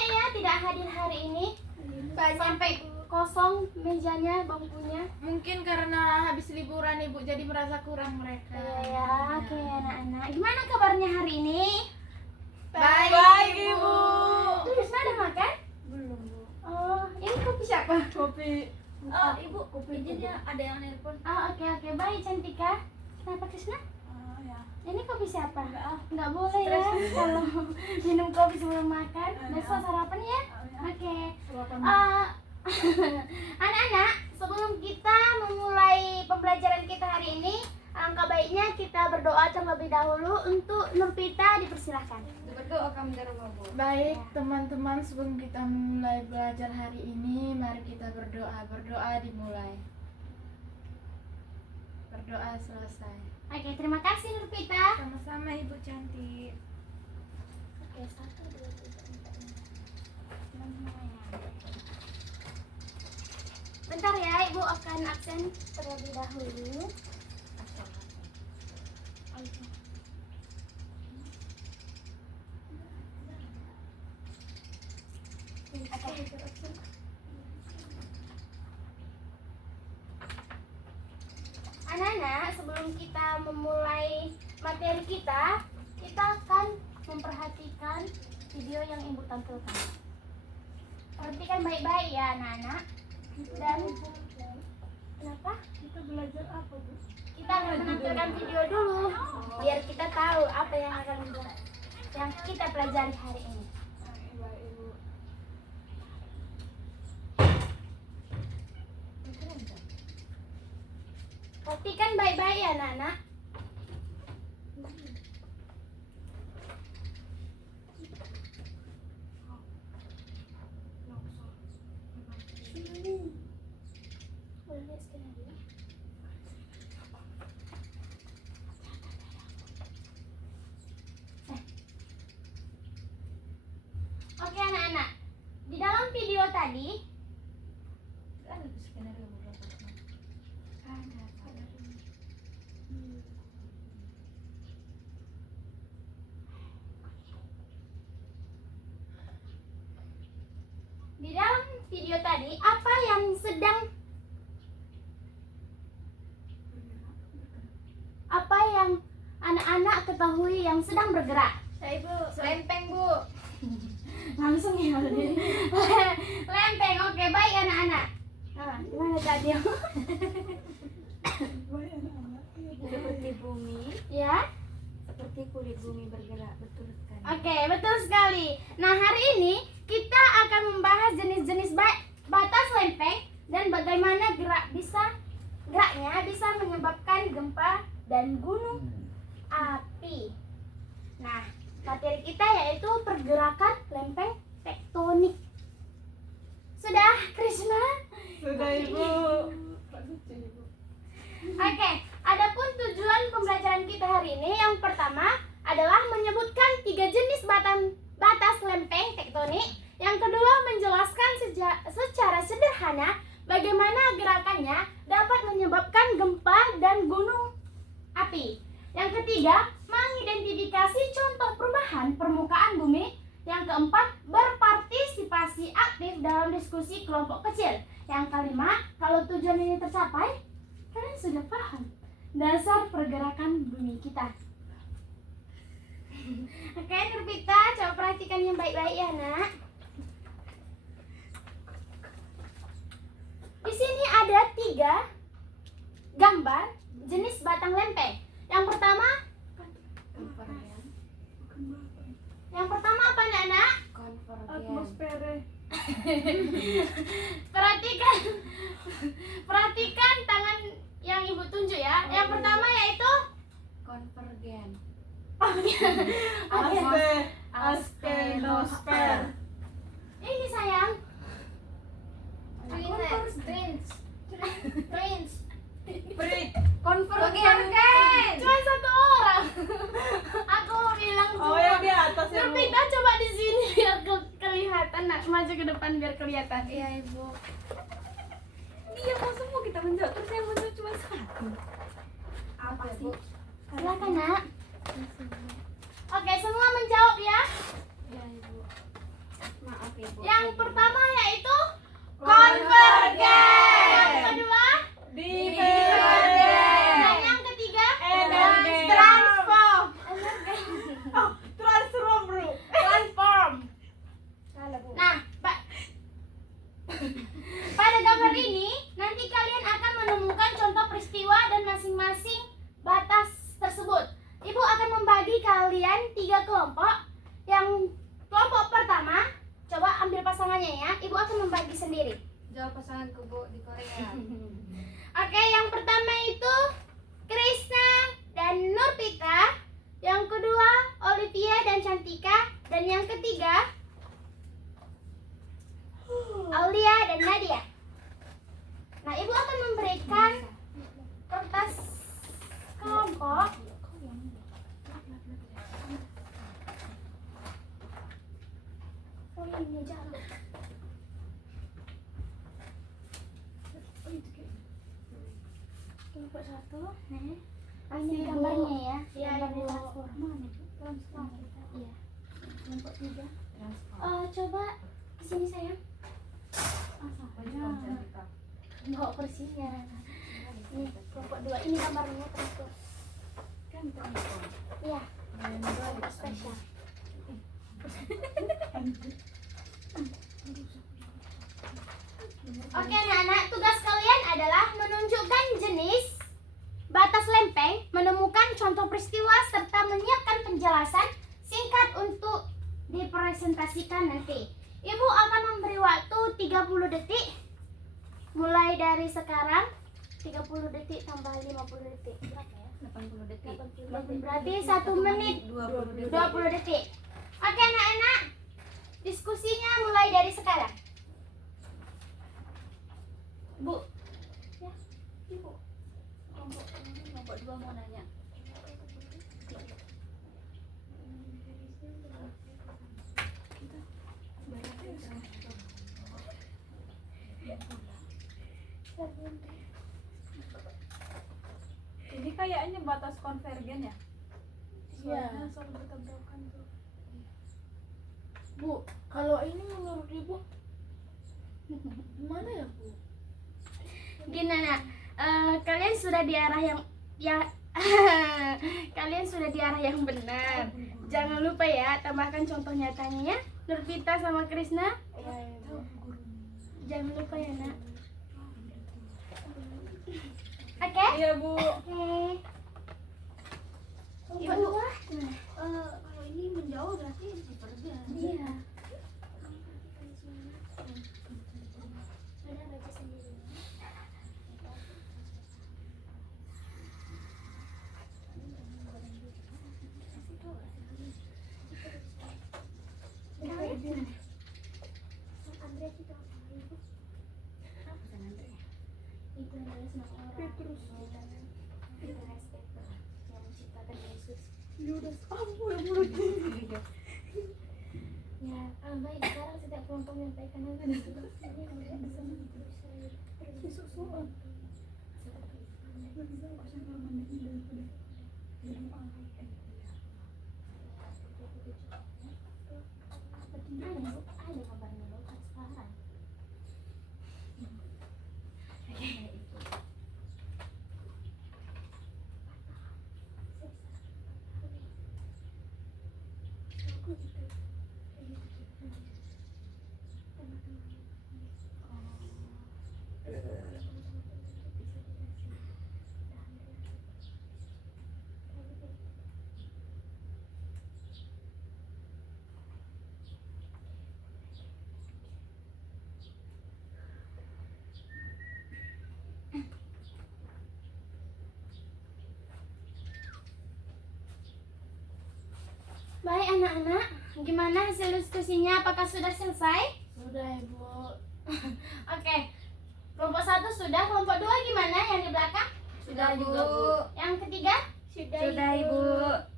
banyak ya tidak hadir hari ini. Sampai kosong mejanya, bangkunya. Mungkin karena habis liburan Ibu jadi merasa kurang mereka. Iya ya, oke anak-anak. Gimana kabarnya hari ini? Baik, Ibu. Krisna udah makan? Belum, Bu. Oh, ini kopi siapa? Kopi. Oh, Ibu, izinnya ada yang nelpon. Oh, oke. Baik, Cantika. Kenapa Krisna? Ya. Ini kopi siapa? Enggak, Nggak boleh ya kalau minum kopi sebelum makan. Besok sarapan ya? Oke. Anak-anak, sebelum kita memulai pembelajaran kita hari ini, alangkah baiknya kita berdoa terlebih dahulu. Untuk Nurpita dipersilahkan. Berdoa kami dari rumah, Bu. Baik, teman-teman, sebelum kita mulai belajar hari ini, mari kita berdoa. Berdoa dimulai. Berdoa selesai. Oke, terima kasih Nurpita. Sama-sama, Ibu cantik. Oke, 1, 2, 3, 4, 5. Bentar ya, Ibu akan absen terlebih dahulu. Anak-anak, sebelum kita memulai materi kita akan memperhatikan video yang Ibu tampilkan. Perhatikan baik-baik ya anak-anak. Dan kenapa? Kita belajar apa, Bu? Kita akan menampilkan video dulu biar kita tahu apa yang kita pelajari hari ini. Baik, Ibu. Perhatikan baik-baik ya anak-anak. Oke anak-anak, di dalam video tadi Ada skenario berapa? Ada. di dalam video tadi apa yang anak-anak ketahui yang sedang bergerak? Saya, Ibu. Lempeng, Bu. Langsung ya lempeng. Oke, baik anak-anak. Nah, gimana tadi? Seperti bumi, Ya. seperti kulit bumi bergerak, betul sekali. Oke, betul sekali. Nah, hari ini kita akan membahas jenis-jenis batas lempeng dan bagaimana geraknya bisa menyebabkan gempa dan gunung api. Nah, materi kita yaitu pergerakan lempeng tektonik. Sudah, Krisna? Sudah, Ibu. Oke, adapun tujuan pembelajaran kita hari ini yang pertama adalah menyebutkan 3 jenis batas lempeng tektonik. Yang kedua, menjelaskan secara sederhana bagaimana gerakannya dapat menyebabkan gempa dan gunung api. Yang ketiga, mengidentifikasi contoh perubahan permukaan bumi. Yang keempat, berpartisipasi aktif dalam diskusi kelompok kecil. Yang kelima, kalau tujuan ini tercapai, kalian sudah paham dasar pergerakan bumi kita. Oke, Nurpita, coba perhatikan yang baik-baik ya, Nak. Di sini ada 3 gambar jenis batang lempeng. Yang pertama apa, Nak? Atmosfer. Perhatikan tangan yang Ibu tunjuk ya. Yang pertama yaitu Konvergen. Astenosfer. Ini sayang. Konvergen. Cuma 1 orang. Aku bilang Oh, semua. yang di atas ya, Bu. Nurpita coba di sini biar kelihatan. Nak, maju ke depan biar kelihatan. Iya, Ibu. Dia mau semua kita menjawab, terus yang menjawab cuma 1. Apa sih? Silakan, Nak. Oke, semua menjawab ya. Iya, Ibu. Maaf, Oke, Bu. Yang pertama yaitu Konvergen. Yang kedua Divergen. dan yang ketiga Energen. transform. Transform, bro. Transform. Nah, pada gambar ini nanti kalian akan menemukan contoh peristiwa dan masing-masing batas tersebut. Ibu akan membagi kalian 3 kelompok. Yang kelompok pertama, coba ambil pasangannya ya. Ibu akan membagi sendiri. Jawab pasanganku, Bu, di Korea. Oke, yang pertama itu Krisna dan Nurpita. Yang kedua Olivia dan Cantika. Dan yang ketiga Aulia dan Nadia. Nah, ibu akan memberikan kertas kelompok. Oh, ini jalan. Kelompok 1. Ini gambarnya ya. Iya, Gambarnya Ibu. transform. Transform. Iya. Kelompok 3. Transform. Coba ke sini sayang. Bawa kursinya. Ini kelompok 2. Ini gambarnya transform. Kan transform. Iya. Yang kedua Kelompok spesial. Oke anak-anak, tugas kalian adalah menunjukkan jenis batas lempeng, menemukan contoh peristiwa, serta menyiapkan penjelasan singkat untuk dipresentasikan nanti. Ibu akan memberi waktu 30 detik mulai dari sekarang. 30 detik tambah 50 detik. Berapa ya? 80 detik. 80 detik. Berarti 1 menit 20 detik. 20 detik. Oke anak-anak, diskusinya mulai dari sekarang. Bu, ya, Ibu. Kelompok 2 mau nanya. Ini kayaknya batas konvergen ya? Iya. Soalnya selalu bertabrakan tuh. Bu, kalau ini menurut Ibu gimana ya, Bu? Gini nak, kalian sudah di arah yang kalian sudah di arah yang benar. Jangan lupa ya, tambahkan contoh nyatanya ya. Nurvita sama Krisna. Jangan lupa ya nak. Oke? Iya, Bu. Oke. Ibu, Ibu, kalau ini menjauh berarti divergen. iya. Ada baca sendiri. Itu adalah seorang orang Petrus. yang menciptakan Yesus. Yudas, mulut. Ya, baik. Sekarang setiap kelompok menyampaikan apa di tugas ini yang bisa Besok soal. ada kabarnya loh sekarang. Baik anak-anak, gimana hasil diskusinya? Apakah sudah selesai? Sudah, Ibu. Oke, kelompok 1 sudah, kelompok 2 gimana yang di belakang? Sudah juga, Bu. Yang ketiga? Sudah, Ibu.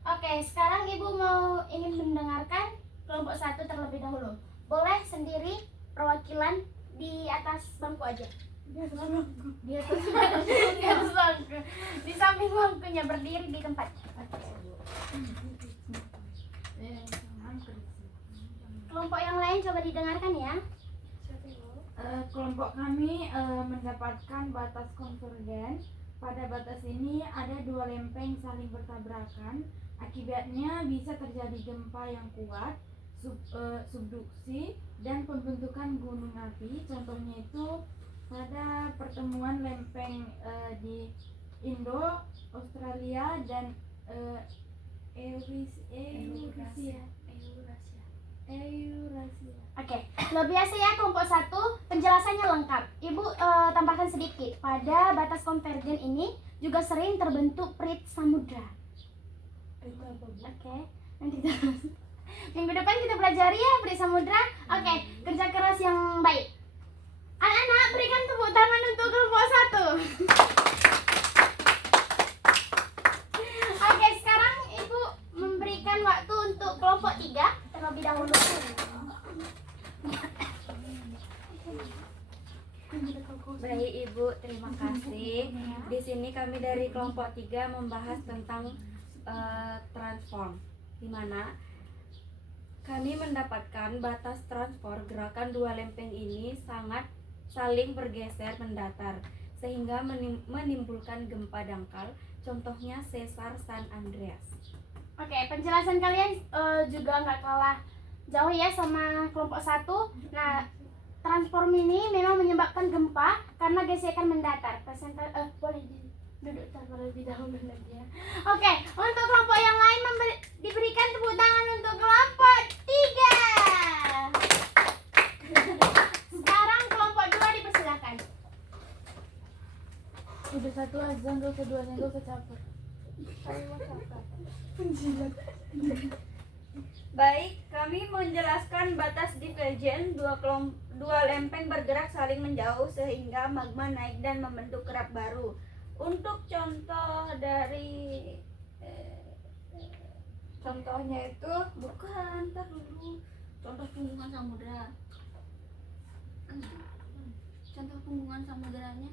Oke, sekarang ibu mau ingin mendengarkan kelompok 1 terlebih dahulu. Boleh sendiri perwakilan di atas bangku aja. Di atas bangku. Di atas bangku. Di samping bangkunya berdiri di tempat. kelompok yang lain coba didengarkan ya. Kelompok kami mendapatkan batas konvergen. Pada batas ini ada dua lempeng saling bertabrakan. Akibatnya bisa terjadi gempa yang kuat, subduksi, dan pembentukan gunung api. Contohnya itu pada pertemuan lempeng di Indo, Australia, dan Eurasia. Oke, luar biasa ya kelompok 1, penjelasannya lengkap. Ibu tambahkan sedikit, pada batas konvergen ini juga sering terbentuk perit samudra. Oke, nanti minggu depan kita pelajari ya perit samudra. Oke, kerja keras yang baik. Anak-anak, berikan tepuk tangan untuk kelompok 1. Oke, sekarang Ibu memberikan waktu untuk kelompok 3 terlebih dahulu. Baik Ibu, terima kasih. Di sini kami dari kelompok 3 membahas tentang transform, di mana kami mendapatkan batas transform gerakan dua lempeng ini sangat saling bergeser mendatar sehingga menimbulkan gempa dangkal. Contohnya sesar San Andreas. Oke, penjelasan kalian juga nggak kalah jauh ya sama kelompok 1. Nah, transform ini memang menyebabkan gempa karena gesekan mendatar. Boleh duduk terlebih dahulu lagi ya. Oke, untuk kelompok yang lain diberikan tepuk tangan untuk kelompok 3. Sekarang kelompok 2 dipersilakan. Udah satu aja, nggak usah dua, nggak usah campur. Baik, kami menjelaskan batas divergen dua lempeng bergerak saling menjauh sehingga magma naik dan membentuk kerak baru. Untuk contoh dari contohnya itu bukan, ntar dulu. Contoh punggungan samudra. Contoh punggungan samudranya.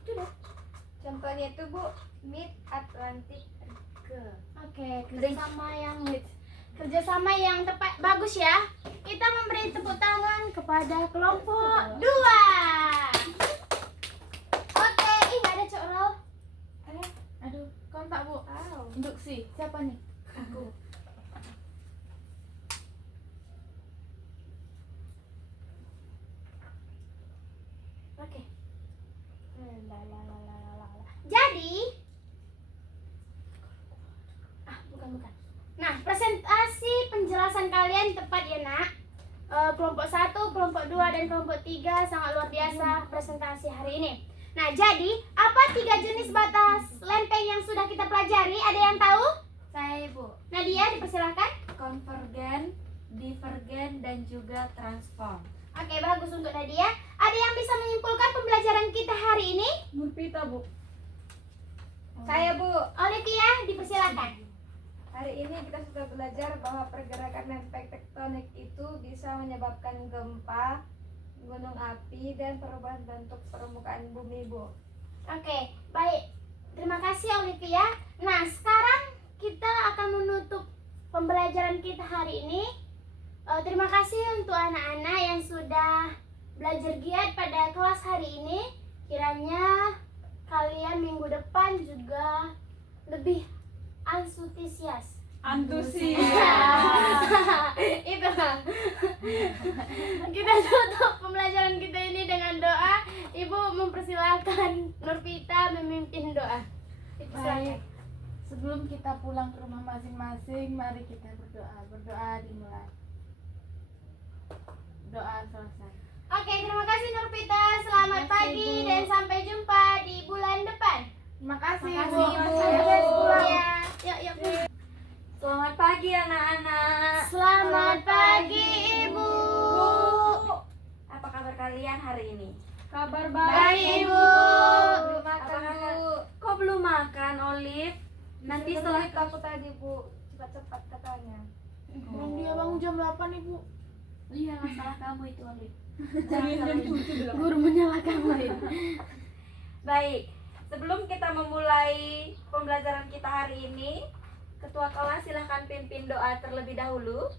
Itu deh. Contohnya itu Bu, Mid Atlantic Ridge. Oke, kerjasama yang tepat, bagus ya. Kita memberi tepuk tangan kepada kelompok 2. Oke, nggak ada Cok Rol. Aduh, kontak Bu. Wow. Induksi, siapa nih? Aku. Oke. Jadi, bukan. Nah, presentasi penjelasan kalian tepat ya nak. Kelompok 1, kelompok 2, dan kelompok 3 sangat luar biasa presentasi hari ini. Nah, jadi apa 3 jenis batas lempeng yang sudah kita pelajari? Ada yang tahu? Saya Ibu. Nadia, dipersilakan. Konvergen, divergen, dan juga transform. Oke, bagus untuk Nadia. Ada yang bisa menyimpulkan pembelajaran kita hari ini? Nurpita Bu. Saya Bu. Olivia, dipersilakan. Hari ini kita sudah belajar bahwa pergerakan lempeng tektonik itu bisa menyebabkan gempa, gunung api, dan perubahan bentuk permukaan bumi, Bu. Oke, baik. Terima kasih Olivia. Nah, sekarang kita akan menutup pembelajaran kita hari ini. Terima kasih untuk anak-anak yang sudah belajar giat pada kelas hari ini. Kiranya kalian minggu depan juga lebih antusias. Itu. Kita tutup pembelajaran kita ini dengan doa. Ibu mempersilahkan Nurpita memimpin doa. Baik. Sebelum kita pulang ke rumah masing-masing, mari kita berdoa. Berdoa dimulai. Doa selesai. Oke, terima kasih Nurpita. Selamat pagi dan sampai jumpa di bulan depan. Terima kasih, Terima Bu. kasih, Ibu. Ayo pulang ya. Yuk. Selamat pagi anak-anak. Selamat pagi, Ibu. Apa kabar kalian hari ini? Kabar Baik, Ibu. Belum makan, Bu. Kok belum makan, Olive? Nanti setelah aku tadi, Bu. Cepat-cepat katanya. Oh. Dia bangun jam 8 nih, Bu. Iya, masalah kamu itu, Olive. Guru menyalahkan murid. Baik, sebelum kita memulai pembelajaran kita hari ini, Ketua kelas silahkan pimpin doa terlebih dahulu.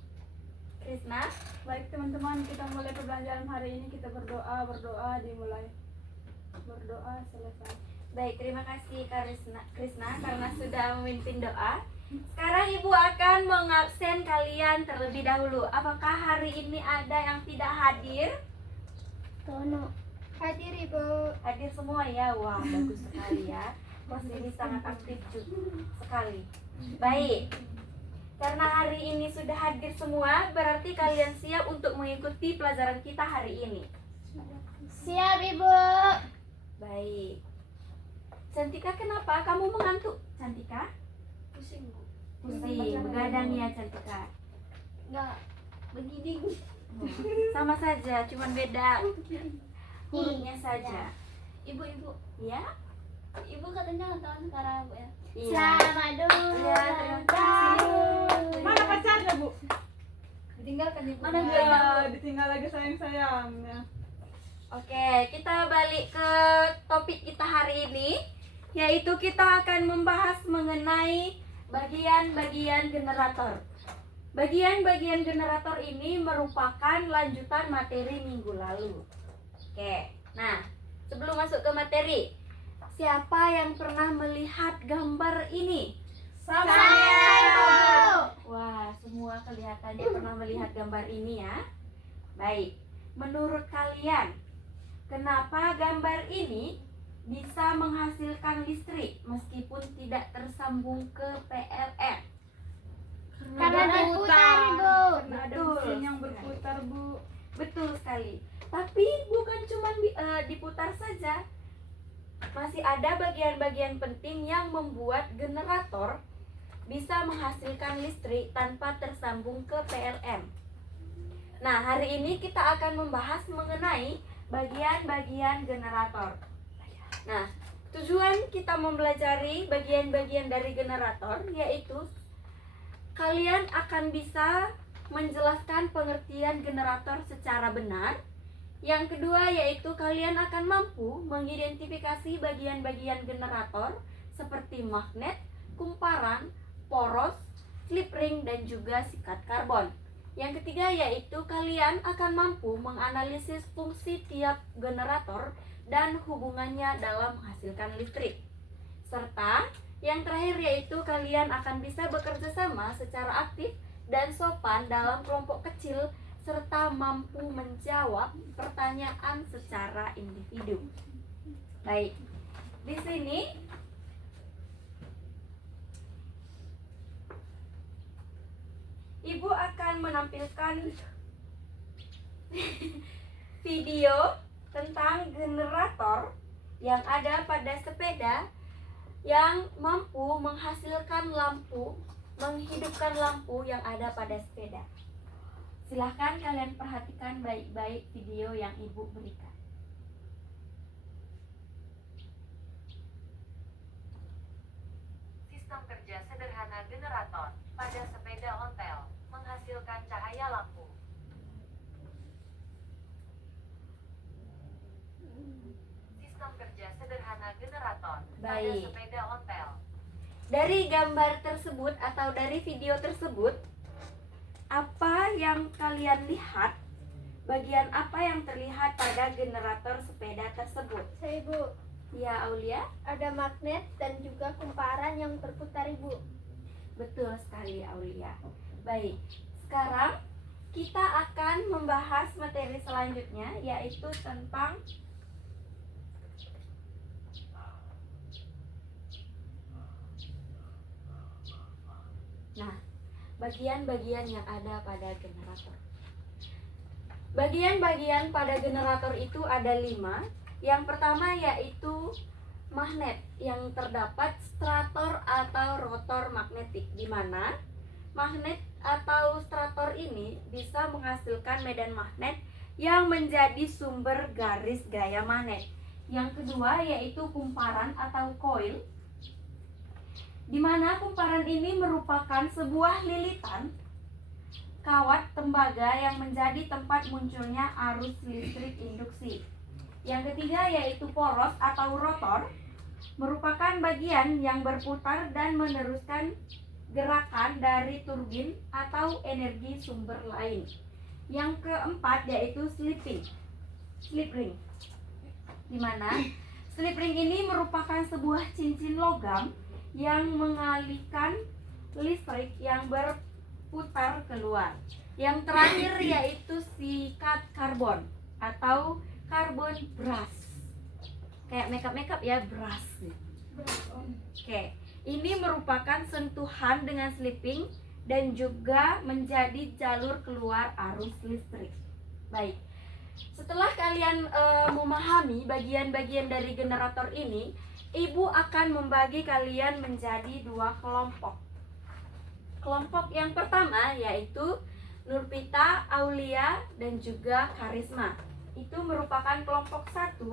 Krisna. Baik teman-teman, kita mulai pembelajaran hari ini. Kita berdoa dimulai. Berdoa selesai. Baik, terima kasih Krisna karena sudah memimpin doa. Sekarang Ibu akan mengabsen kalian terlebih dahulu. Apakah hari ini ada yang tidak hadir? Tono. Hadir Ibu. Hadir semua ya. Wah, bagus sekali ya. Pos ini sangat aktif sekali. Baik. Karena hari ini sudah hadir semua, berarti kalian siap untuk mengikuti pelajaran kita hari ini. Siap, Ibu. Baik. Cantika, kenapa kamu mengantuk? Cantika? Pusing, Bu. Pusing, begadang ya Cantika. Enggak begini. Sama saja, cuman beda hurufnya saja. Ibu. Ya? Ibu katanya ulang tahun sekarang, Bu ya. Iya. Selamat ulang Iya, terima kasih. Mana pacarnya Bu? Ditinggalkan Ibu. Mana Bu? Ya, ditinggal lagi sayang-sayangnya. Oke, kita balik ke topik kita hari ini, yaitu kita akan membahas mengenai bagian-bagian generator. Bagian-bagian generator ini merupakan lanjutan materi minggu lalu. Oke, nah sebelum masuk ke materi, siapa yang pernah melihat gambar ini? Wah, semua kelihatannya pernah melihat gambar ini ya. Baik, menurut kalian, kenapa gambar ini bisa menghasilkan listrik meskipun tidak tersambung ke PLN? Karena diputar, Ibu. Karena ada Betul mesin yang sekali. berputar Bu. Betul sekali. Tapi bukan cuma diputar saja. Masih ada bagian-bagian penting yang membuat generator bisa menghasilkan listrik tanpa tersambung ke PLN. Nah, hari ini kita akan membahas mengenai bagian-bagian generator. Nah, tujuan kita mempelajari bagian-bagian dari generator yaitu kalian akan bisa menjelaskan pengertian generator secara benar. Yang kedua yaitu kalian akan mampu mengidentifikasi bagian-bagian generator seperti magnet, kumparan, poros, slip ring, dan juga sikat karbon. Yang ketiga yaitu kalian akan mampu menganalisis fungsi tiap generator dan hubungannya dalam menghasilkan listrik. Serta yang terakhir yaitu kalian akan bisa bekerja sama secara aktif dan sopan dalam kelompok kecil serta mampu menjawab pertanyaan secara individu. Baik, di sini Ibu akan menampilkan video tentang generator yang ada pada sepeda yang mampu menghasilkan lampu, menghidupkan lampu yang ada pada sepeda. Silahkan kalian perhatikan baik-baik video yang Ibu berikan. Sistem kerja sederhana generator pada sepeda ontel menghasilkan cahaya lampu. Sistem kerja sederhana generator pada Baik. sepeda ontel. Dari gambar tersebut atau dari video tersebut, apa yang kalian lihat? Bagian apa yang terlihat pada generator sepeda tersebut? Saya, Ibu. Ya, Aulia? Ada magnet dan juga kumparan yang berputar, Ibu. Betul sekali, Aulia. Baik, sekarang kita akan membahas materi selanjutnya, yaitu tentang bagian-bagian yang ada pada generator. Bagian-bagian pada generator itu ada 5. Yang pertama yaitu magnet, yang terdapat stator atau rotor magnetik, di mana magnet atau stator ini bisa menghasilkan medan magnet yang menjadi sumber garis gaya magnet. Yang kedua yaitu kumparan atau coil, di mana kumparan ini merupakan sebuah lilitan kawat tembaga yang menjadi tempat munculnya arus listrik induksi. Yang ketiga yaitu poros atau rotor, merupakan bagian yang berputar dan meneruskan gerakan dari turbin atau energi sumber lain. Yang keempat yaitu slip ring. Di mana slip ring ini merupakan sebuah cincin logam yang mengalihkan listrik yang berputar keluar. Yang terakhir yaitu sikat karbon atau karbon brush. Kayak makeup ya, brush. Oke, ini merupakan sentuhan dengan slipping dan juga menjadi jalur keluar arus listrik. Baik, setelah kalian memahami bagian-bagian dari generator ini, Ibu akan membagi kalian menjadi 2 kelompok. Kelompok yang pertama yaitu Nurpita, Aulia, dan juga Karisma. Itu merupakan kelompok 1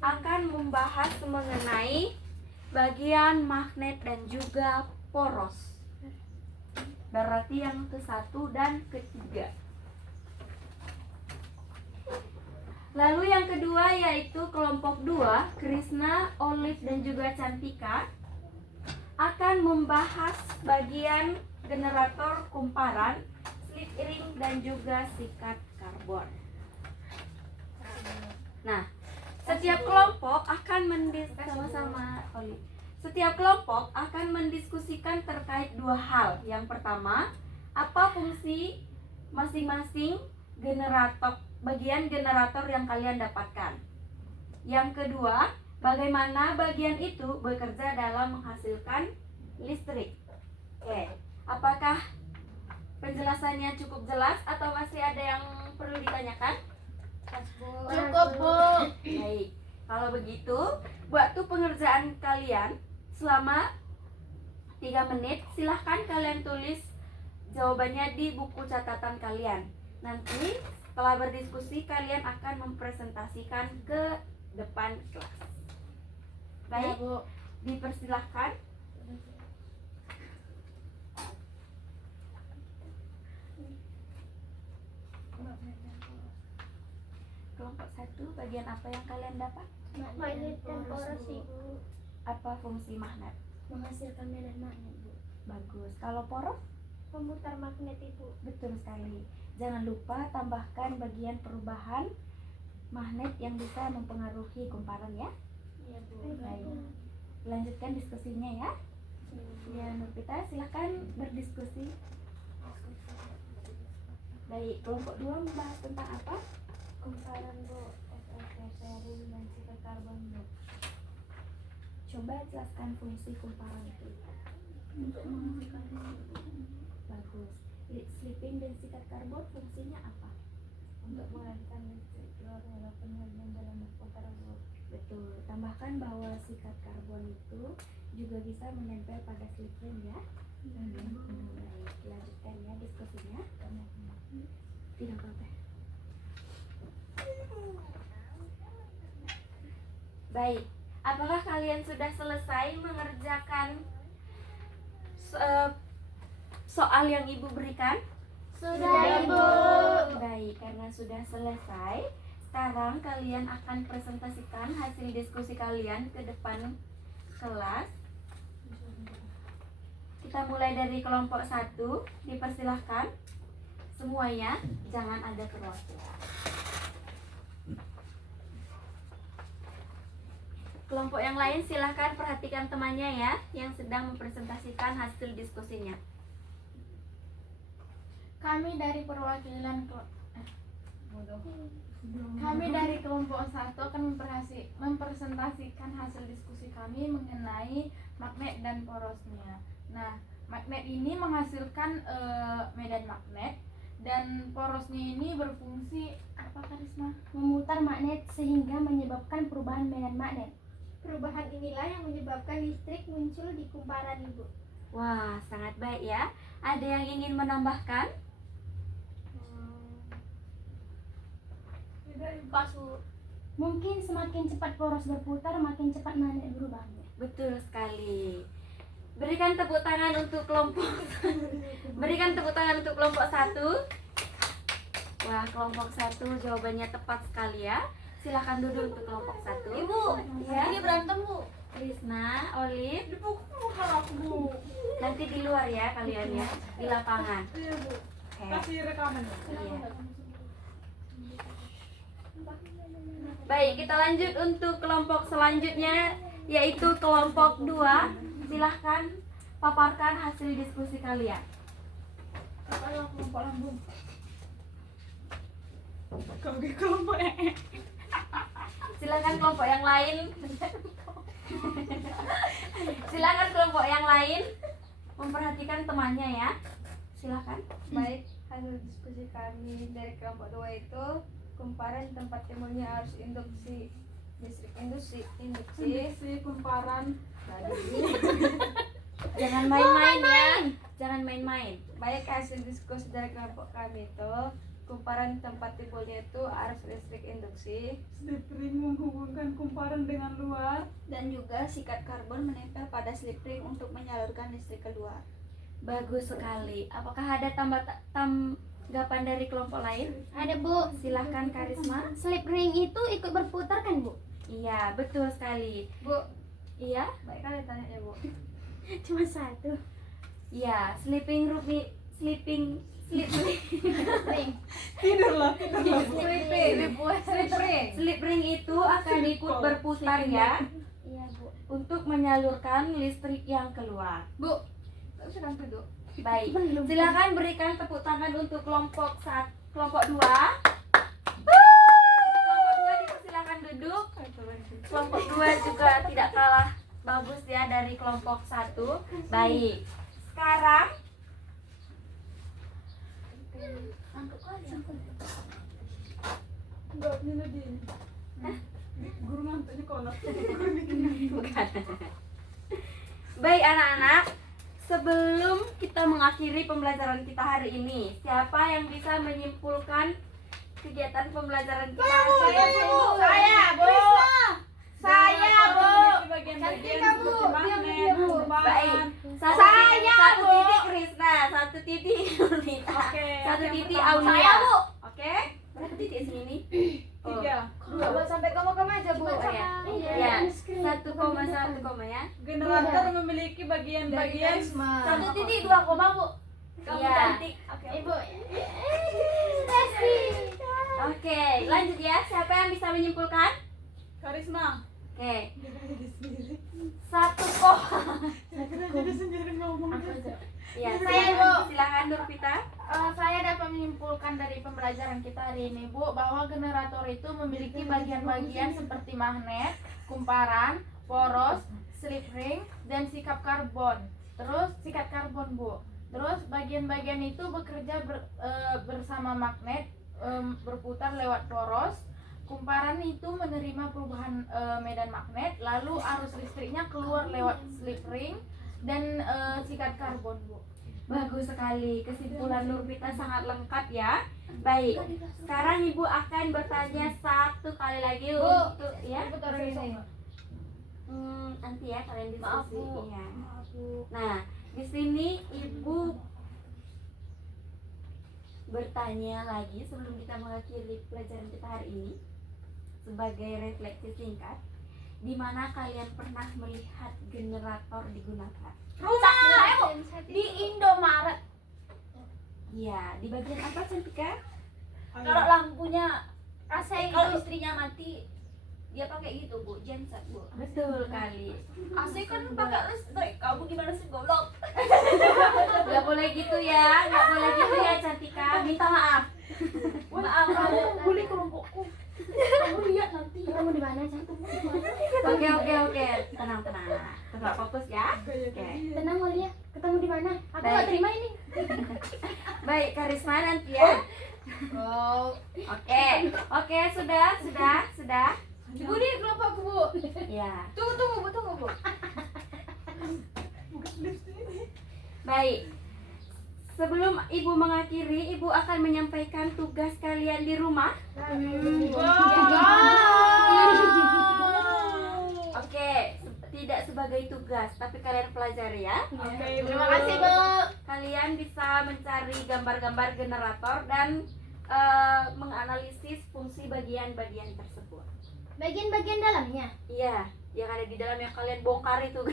akan membahas mengenai bagian magnet dan juga poros. Berarti yang ke-1 dan ke-3. Lalu yang kedua yaitu kelompok 2, Krishna, Olive, dan juga Cantika akan membahas bagian generator kumparan, slip ring, dan juga sikat karbon. Nah, setiap kelompok akan Setiap kelompok akan mendiskusikan terkait 2 hal. Yang pertama, apa fungsi masing-masing bagian generator yang kalian dapatkan. Yang kedua, bagaimana bagian itu bekerja dalam menghasilkan listrik. Oke, apakah penjelasannya cukup jelas atau masih ada yang perlu ditanyakan? Cukup, Bu. Baik, kalau begitu, waktu pengerjaan kalian selama 3 menit, silahkan kalian tulis jawabannya di buku catatan kalian. Nanti setelah berdiskusi, kalian akan mempresentasikan ke depan kelas. Baik, Bu. dipersilahkan. Kelompok 1, bagian apa yang kalian dapat? Magnet dan poros, Ibu. Apa fungsi magnet? Menghasilkan medan magnet, Bu. Bagus. Kalau poros? Pemutar magnet, Ibu. Betul sekali. Jangan lupa tambahkan bagian perubahan magnet yang bisa mempengaruhi kumparan ya. Iya, Bu. Baik. Lanjutkan diskusinya ya. Ya, Nurpita, silakan berdiskusi. Baik, kelompok 2 membahas tentang apa? Kumparan, Bu. Ring dan sikat karbon, Bu. Coba jelaskan fungsi kumparan itu. Untuk menghasilkan listrik. Bagus. Slipping dan sikat karbon fungsinya apa? Untuk mengalihkan listrik keluar melalui penyaringan dalam berputar, Bu. Betul. Tambahkan bahwa sikat karbon itu juga bisa menempel pada slip ring ya. Baik, lanjutkan ya diskusinya. Tidak apa-apa. Baik, apakah kalian sudah selesai mengerjakan soal yang Ibu berikan? Sudah, Ibu. Baik, karena sudah selesai, sekarang kalian akan presentasikan hasil diskusi kalian ke depan kelas. Kita mulai dari kelompok 1, dipersilahkan semuanya, jangan ada perwakilan. Kelompok yang lain silahkan perhatikan temannya ya, yang sedang mempresentasikan hasil diskusinya. Kami dari kelompok 1 akan mempresentasikan hasil diskusi kami mengenai magnet dan porosnya. Nah, magnet ini menghasilkan medan magnet dan porosnya ini berfungsi apa, Karisma? Memutar magnet sehingga menyebabkan perubahan medan magnet. Perubahan inilah yang menyebabkan listrik muncul di kumparan, Ibu. Wah, sangat baik ya. Ada yang ingin menambahkan? Mungkin semakin cepat poros berputar, makin cepat magnet berubah. Betul sekali. Berikan tepuk tangan untuk kelompok Berikan tepuk tangan untuk kelompok 1. Wah, kelompok 1 jawabannya tepat sekali ya. Silakan duduk untuk kelompok 1. Ibu, ya. ini berantem, Bu. Krishna, Olive, Dipukul kalau aku, Bu. dan Nanti di luar ya kalian ya, di lapangan. Iya Bu, Oke. kasih rekaman. Iya. Baik, kita lanjut untuk kelompok selanjutnya, yaitu kelompok 2. Silahkan paparkan hasil diskusi kalian. Kalau kelompok lambung. Kamu ke kelompok Silahkan kelompok yang lain. Silahkan kelompok yang lain memperhatikan temannya ya. Silahkan. Baik, hasil diskusi kami dari kelompok 2 itu kumparan tempat timbulnya arus induksi listrik induksi kumparan. Jangan main-main ya. Jangan main-main. Baik, hasil diskusi dari kelompok kami itu kumparan tempat timbulnya itu arus listrik induksi Slip ring menghubungkan kumparan dengan luar. Dan juga sikat karbon menempel pada slip ring untuk menyalurkan listrik keluar. Bagus sekali. Apakah ada tanggapan dari kelompok lain? Ada Bu, Silahkan Karisma. slip ring itu ikut berputar kan Bu? Iya, betul sekali. Bu. Iya? Baik, kalian tanya ya Bu. Cuma satu. Iya, sleeping Tidurlah. slip ring itu akan ikut berputar ya Iya Bu. untuk menyalurkan listrik yang keluar. Bu, sedang duduk. Baik. Belum. Silakan berikan tepuk tangan untuk kelompok 2. Kelompok 2 dipersilakan duduk. Kelompok 2 juga tidak kalah bagus ya dari kelompok 1. Baik. Sekarang Enggak, ini lagi. Guru ngantuknya kolot. bukan. Baik anak-anak, sebelum kita mengakhiri pembelajaran kita hari ini, siapa yang bisa menyimpulkan kegiatan pembelajaran kita hari ini? Saya Bu. Saya Bu. Bagian-bagian Cantik, Bu. seperti magnet, kumparan. Baik. Satu Saya, Bu. titik Krisna, 1 titik Nurmita. Oke, 1 yang titik pertama. Aulia. Saya, Bu. Oke. Berapa titik sini? Oh. 3. Buat sampai koma-koma aja Bu. Oh ya. Iya. Ya. 1,1 koma ya. Generator memiliki bagian-bagian 1,2 koma Bu. Kamu Iya. cantik. Oke. Ibu. Resti. Oke, lanjut ya. Siapa yang bisa menyimpulkan? Karisma. Oke. Dia jadi sendiri. 1 koma. Saya kira jadi sendiri ngomong. Ya, Saya, Bu. silakan Nurpita. Saya dapat menyimpulkan dari pembelajaran kita hari ini, Bu, bahwa generator itu memiliki bagian-bagian seperti magnet, kumparan, poros, slip ring, dan sikat karbon. Bu. Terus bagian-bagian itu bekerja bersama magnet, berputar lewat poros. Kumparan itu menerima perubahan medan magnet, lalu arus listriknya keluar lewat slip ring dan sikat karbon, Bu. Bagus sekali. Kesimpulan Nurpita sangat lengkap ya. Baik. Sekarang Ibu akan bertanya 1 kali lagi untuk ya. Ibu taruh ini. Nanti ya kalian diskusi. Maaf, Bu. Iya. Nah, di sini Ibu bertanya lagi sebelum kita mengakhiri pelajaran kita hari ini sebagai refleksi singkat. Di mana kalian pernah melihat generator digunakan? Di Indomaret. Iya, di bagian apa Cantika? Kalau lampunya AC, Kalau istrinya mati, dia pakai gitu Bu, genset Bu. Betul kali. AC kan pakai listrik. Kamu gimana sih goblok? Gak boleh gitu ya, gak boleh gitu ya Cantika. Minta maaf. Maaf, kamu bully kelompokku. Kamu lihat nanti. Kamu di mana, Cantik? Oke. Tenang. Tetap fokus ya. Oke. Tenang Walia, ketemu di mana? Aku nggak terima ini. Baik, Karisma nanti ya. Oh, Oke, sudah. Ibu di kelompokku Bu. Ya. Tunggu Bu. Baik. Sebelum Ibu mengakhiri, Ibu akan menyampaikan tugas kalian di rumah. Oke, tidak sebagai tugas, tapi kalian pelajari ya. Oke, Terima kasih, Bu. Kalian bisa mencari gambar-gambar generator dan menganalisis fungsi bagian-bagian tersebut. Bagian-bagian dalamnya. Iya, yang ada di dalam yang kalian bongkar itu.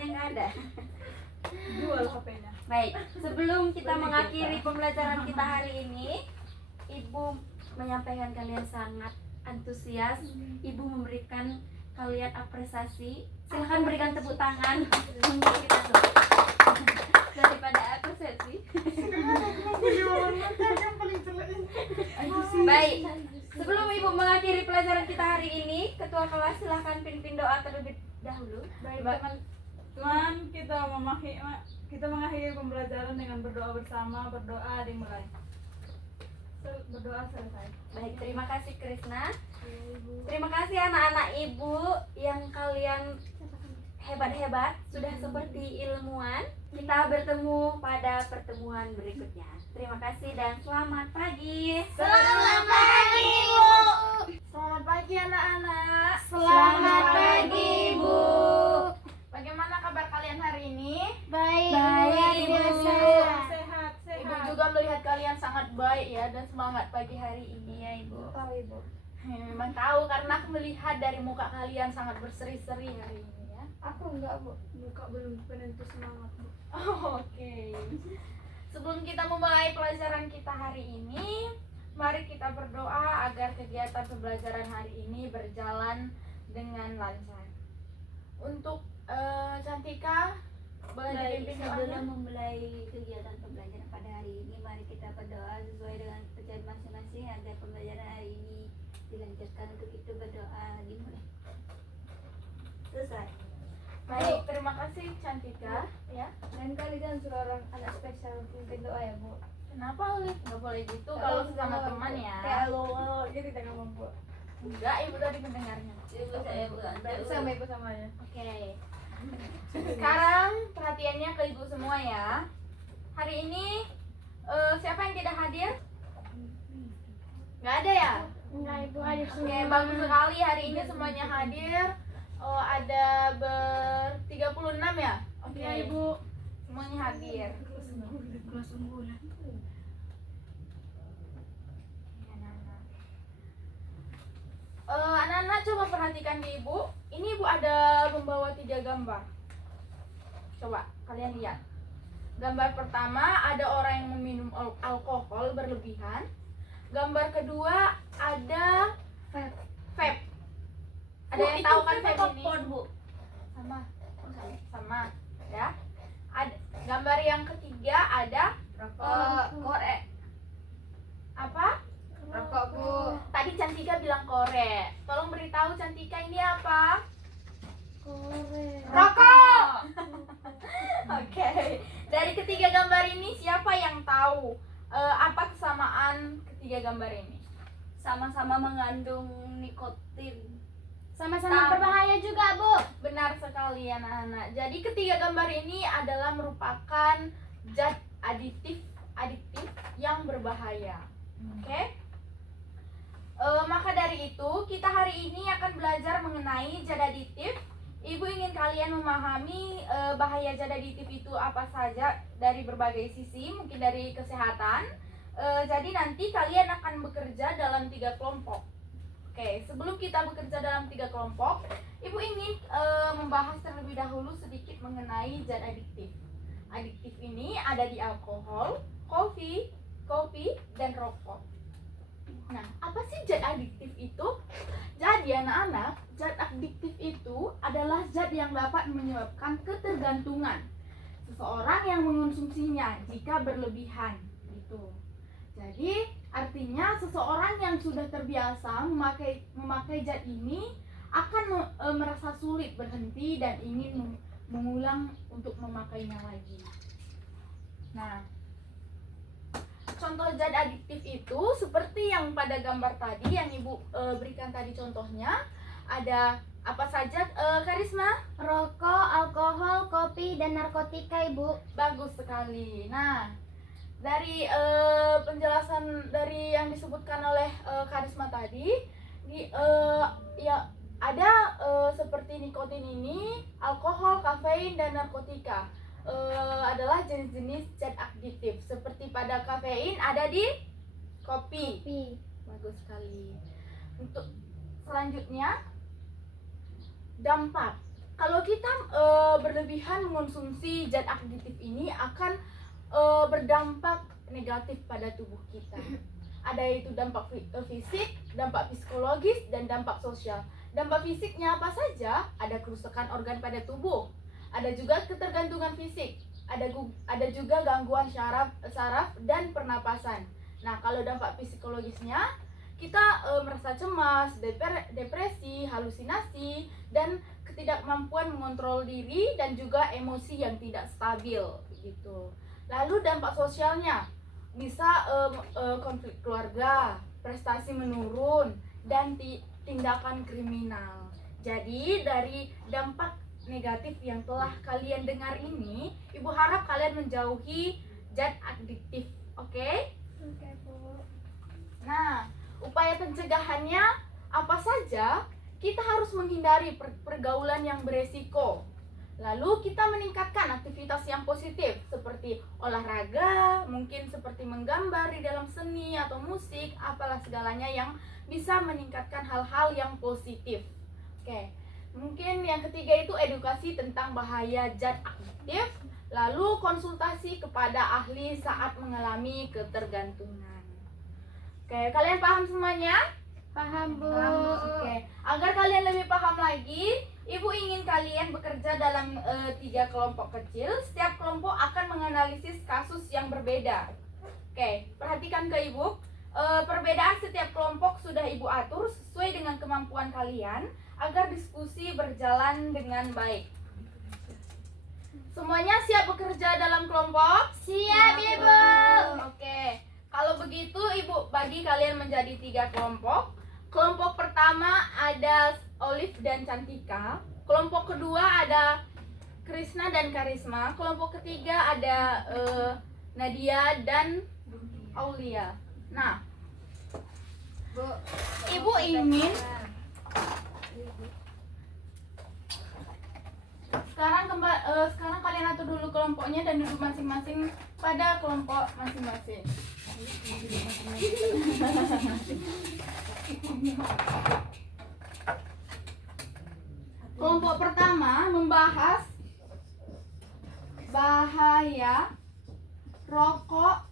soalnya nggak ada. Jual HP-nya. Baik, sebelum kita mengakhiri pembelajaran kita hari ini, Ibu menyampaikan kalian sangat antusias. Ibu memberikan kalian apresiasi. Silahkan berikan tepuk tangan untuk kita semua. Daripada apresiasi. Baik, sebelum Ibu mengakhiri pelajaran kita hari ini, Ketua kelas silahkan pimpin doa terlebih dahulu. Baik teman-teman, kita mengakhiri pembelajaran dengan berdoa bersama. Berdoa dimulai. Berdoa selesai. Baik, terima kasih Krisna. Terima kasih anak-anak Ibu yang kalian hebat-hebat, sudah seperti ilmuwan. Kita bertemu pada pertemuan berikutnya. Terima kasih dan selamat pagi. Selamat pagi, Bu. Selamat pagi anak-anak. Selamat pagi, Bu. Bagaimana kabar kalian hari ini? Baik, Baik, luar Ibu. biasa. Sehat, sehat. Ibu juga melihat kalian sangat baik ya dan semangat pagi hari ini ya Ibu. Tahu Ibu. Memang tahu karena aku melihat dari muka kalian sangat berseri-seri hari ini ya. Aku enggak, Bu. Muka belum penentu semangat, Bu. Oke. Sebelum kita memulai pelajaran kita hari ini, mari kita berdoa agar kegiatan pembelajaran hari ini berjalan dengan lancar. Untuk Cantika, boleh Baik, dipimpin sebelum doanya? memulai kegiatan pembelajaran pada hari ini, mari kita berdoa sesuai dengan kepercayaan masing-masing agar pembelajaran hari ini dilancarkan. Untuk itu berdoa dimulai. Selesai. Baik, terima kasih Cantika ya. Lain kali jangan seorang anak spesial pimpin doa ya, Bu. Kenapa Olif? Nggak boleh gitu kalau sesama teman ya. Kayak lo jadi tidak mampu. Enggak, Ibu tadi mendengarnya. Sama Ibu samanya. Oke. Sekarang perhatiannya ke Ibu semua ya. Hari ini siapa yang tidak hadir? Nggak ada ya? Enggak, Ibu ada Oke, bagus sekali hari ini semuanya hadir. Ada 36 ya? Oke, Iya, Ibu. Semuanya hadir. Kelas unggulan. Anak-anak coba perhatikan di Ibu. Ini Ibu ada membawa 3 gambar. Coba kalian lihat. Gambar pertama ada orang yang meminum alkohol berlebihan. Gambar kedua ada vape. Ada yang tahu kan vape ini? Bu. Sama. Sama, ya. Ada gambar yang ketiga ada korek. Apa? Rokok, Bu. Tadi Cantika bilang korek. Tolong beritahu Cantika ini apa? Rokok. Oke. Dari ketiga gambar ini siapa yang tahu apa kesamaan ketiga gambar ini? Sama-sama mengandung nikotin. sama-sama berbahaya juga, Bu. Benar sekali anak-anak. Jadi ketiga gambar ini adalah merupakan zat adiktif yang berbahaya. Oke? Maka dari itu kita hari ini akan belajar mengenai zat aditif. Ibu ingin kalian memahami bahaya zat aditif itu apa saja dari berbagai sisi, mungkin dari kesehatan. Jadi nanti kalian akan bekerja dalam 3 kelompok. Oke, sebelum kita bekerja dalam 3 kelompok, Ibu ingin membahas terlebih dahulu sedikit mengenai zat adiktif. Adiktif ini ada di alkohol, kopi, dan rokok. Nah, apa sih zat adiktif itu? Jadi anak-anak, zat adiktif itu adalah zat yang dapat menyebabkan ketergantungan seseorang yang mengonsumsinya jika berlebihan gitu. Jadi artinya seseorang yang sudah terbiasa memakai zat ini akan merasa sulit berhenti dan ingin mengulang untuk memakainya lagi. Nah, contoh zat adiktif itu seperti yang pada gambar tadi yang Ibu berikan tadi contohnya. Ada apa saja, Karisma? Rokok, alkohol, kopi, dan narkotika, Ibu. Bagus sekali. Nah, dari penjelasan dari yang disebutkan oleh Karisma tadi, ya ada seperti nikotin ini, alkohol, kafein, dan narkotika. Adalah jenis-jenis zat adiktif. Seperti pada kafein ada di kopi. Bagus sekali. Untuk selanjutnya, dampak. kalau kita berlebihan mengonsumsi zat aditif ini akan berdampak negatif pada tubuh kita. Ada itu dampak fisik, dampak psikologis, dan dampak sosial. Dampak fisiknya apa saja? Ada kerusakan organ pada tubuh, ada juga ketergantungan fisik, ada juga gangguan saraf dan pernapasan. Nah, kalau dampak psikologisnya, kita merasa cemas, depresi, halusinasi, dan ketidakmampuan mengontrol diri dan juga emosi yang tidak stabil begitu. Lalu dampak sosialnya bisa konflik keluarga, prestasi menurun, dan tindakan kriminal. Jadi dari dampak negatif yang telah kalian dengar ini, Ibu harap kalian menjauhi zat adiktif. Oke? Oke, Bu. Nah, upaya pencegahannya apa saja? Kita harus menghindari pergaulan yang beresiko. Lalu kita meningkatkan aktivitas yang positif seperti olahraga, mungkin seperti menggambar di dalam seni atau musik, apalah segalanya yang bisa meningkatkan hal-hal yang positif. Oke. Mungkin yang ketiga itu edukasi tentang bahaya zat aktif, lalu konsultasi kepada ahli saat mengalami ketergantungan. Oke, kalian paham semuanya? Paham, Bu. Oke, agar kalian lebih paham lagi, Ibu ingin kalian bekerja dalam 3 kelompok kecil. Setiap kelompok akan menganalisis kasus yang berbeda. Oke, perhatikan ke Ibu. Perbedaan setiap kelompok sudah Ibu atur sesuai dengan kemampuan kalian agar diskusi berjalan dengan baik. Semuanya siap bekerja dalam kelompok? Siap, Ibu. Oke, kalau begitu Ibu bagi kalian menjadi 3 kelompok. Kelompok pertama ada Olive dan Cantika. Kelompok kedua ada Krisna dan Karisma. Kelompok ketiga ada Nadia dan Aulia. Nah, Bu, Ibu ingin sekarang kalian atur dulu kelompoknya dan duduk masing-masing pada kelompok masing-masing. Kelompok pertama membahas bahaya rokok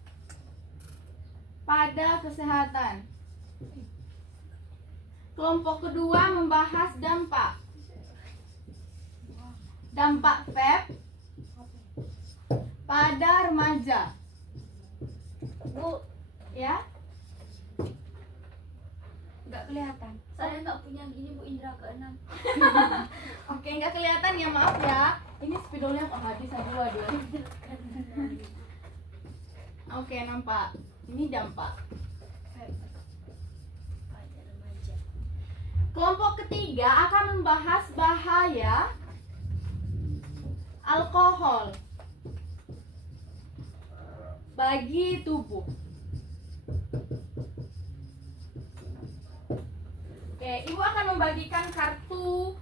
pada kesehatan. Kelompok kedua membahas dampak vape pada remaja. Bu, Ya, Nggak kelihatan. saya nggak punya gini Bu, indra keenam. oke, nggak kelihatan ya, maaf ya. Ini spidolnya kok habis, aduh. Oke, nampak. Ini dampak. Kelompok ketiga akan membahas bahaya alkohol bagi tubuh. Oke, Ibu akan membagikan kartu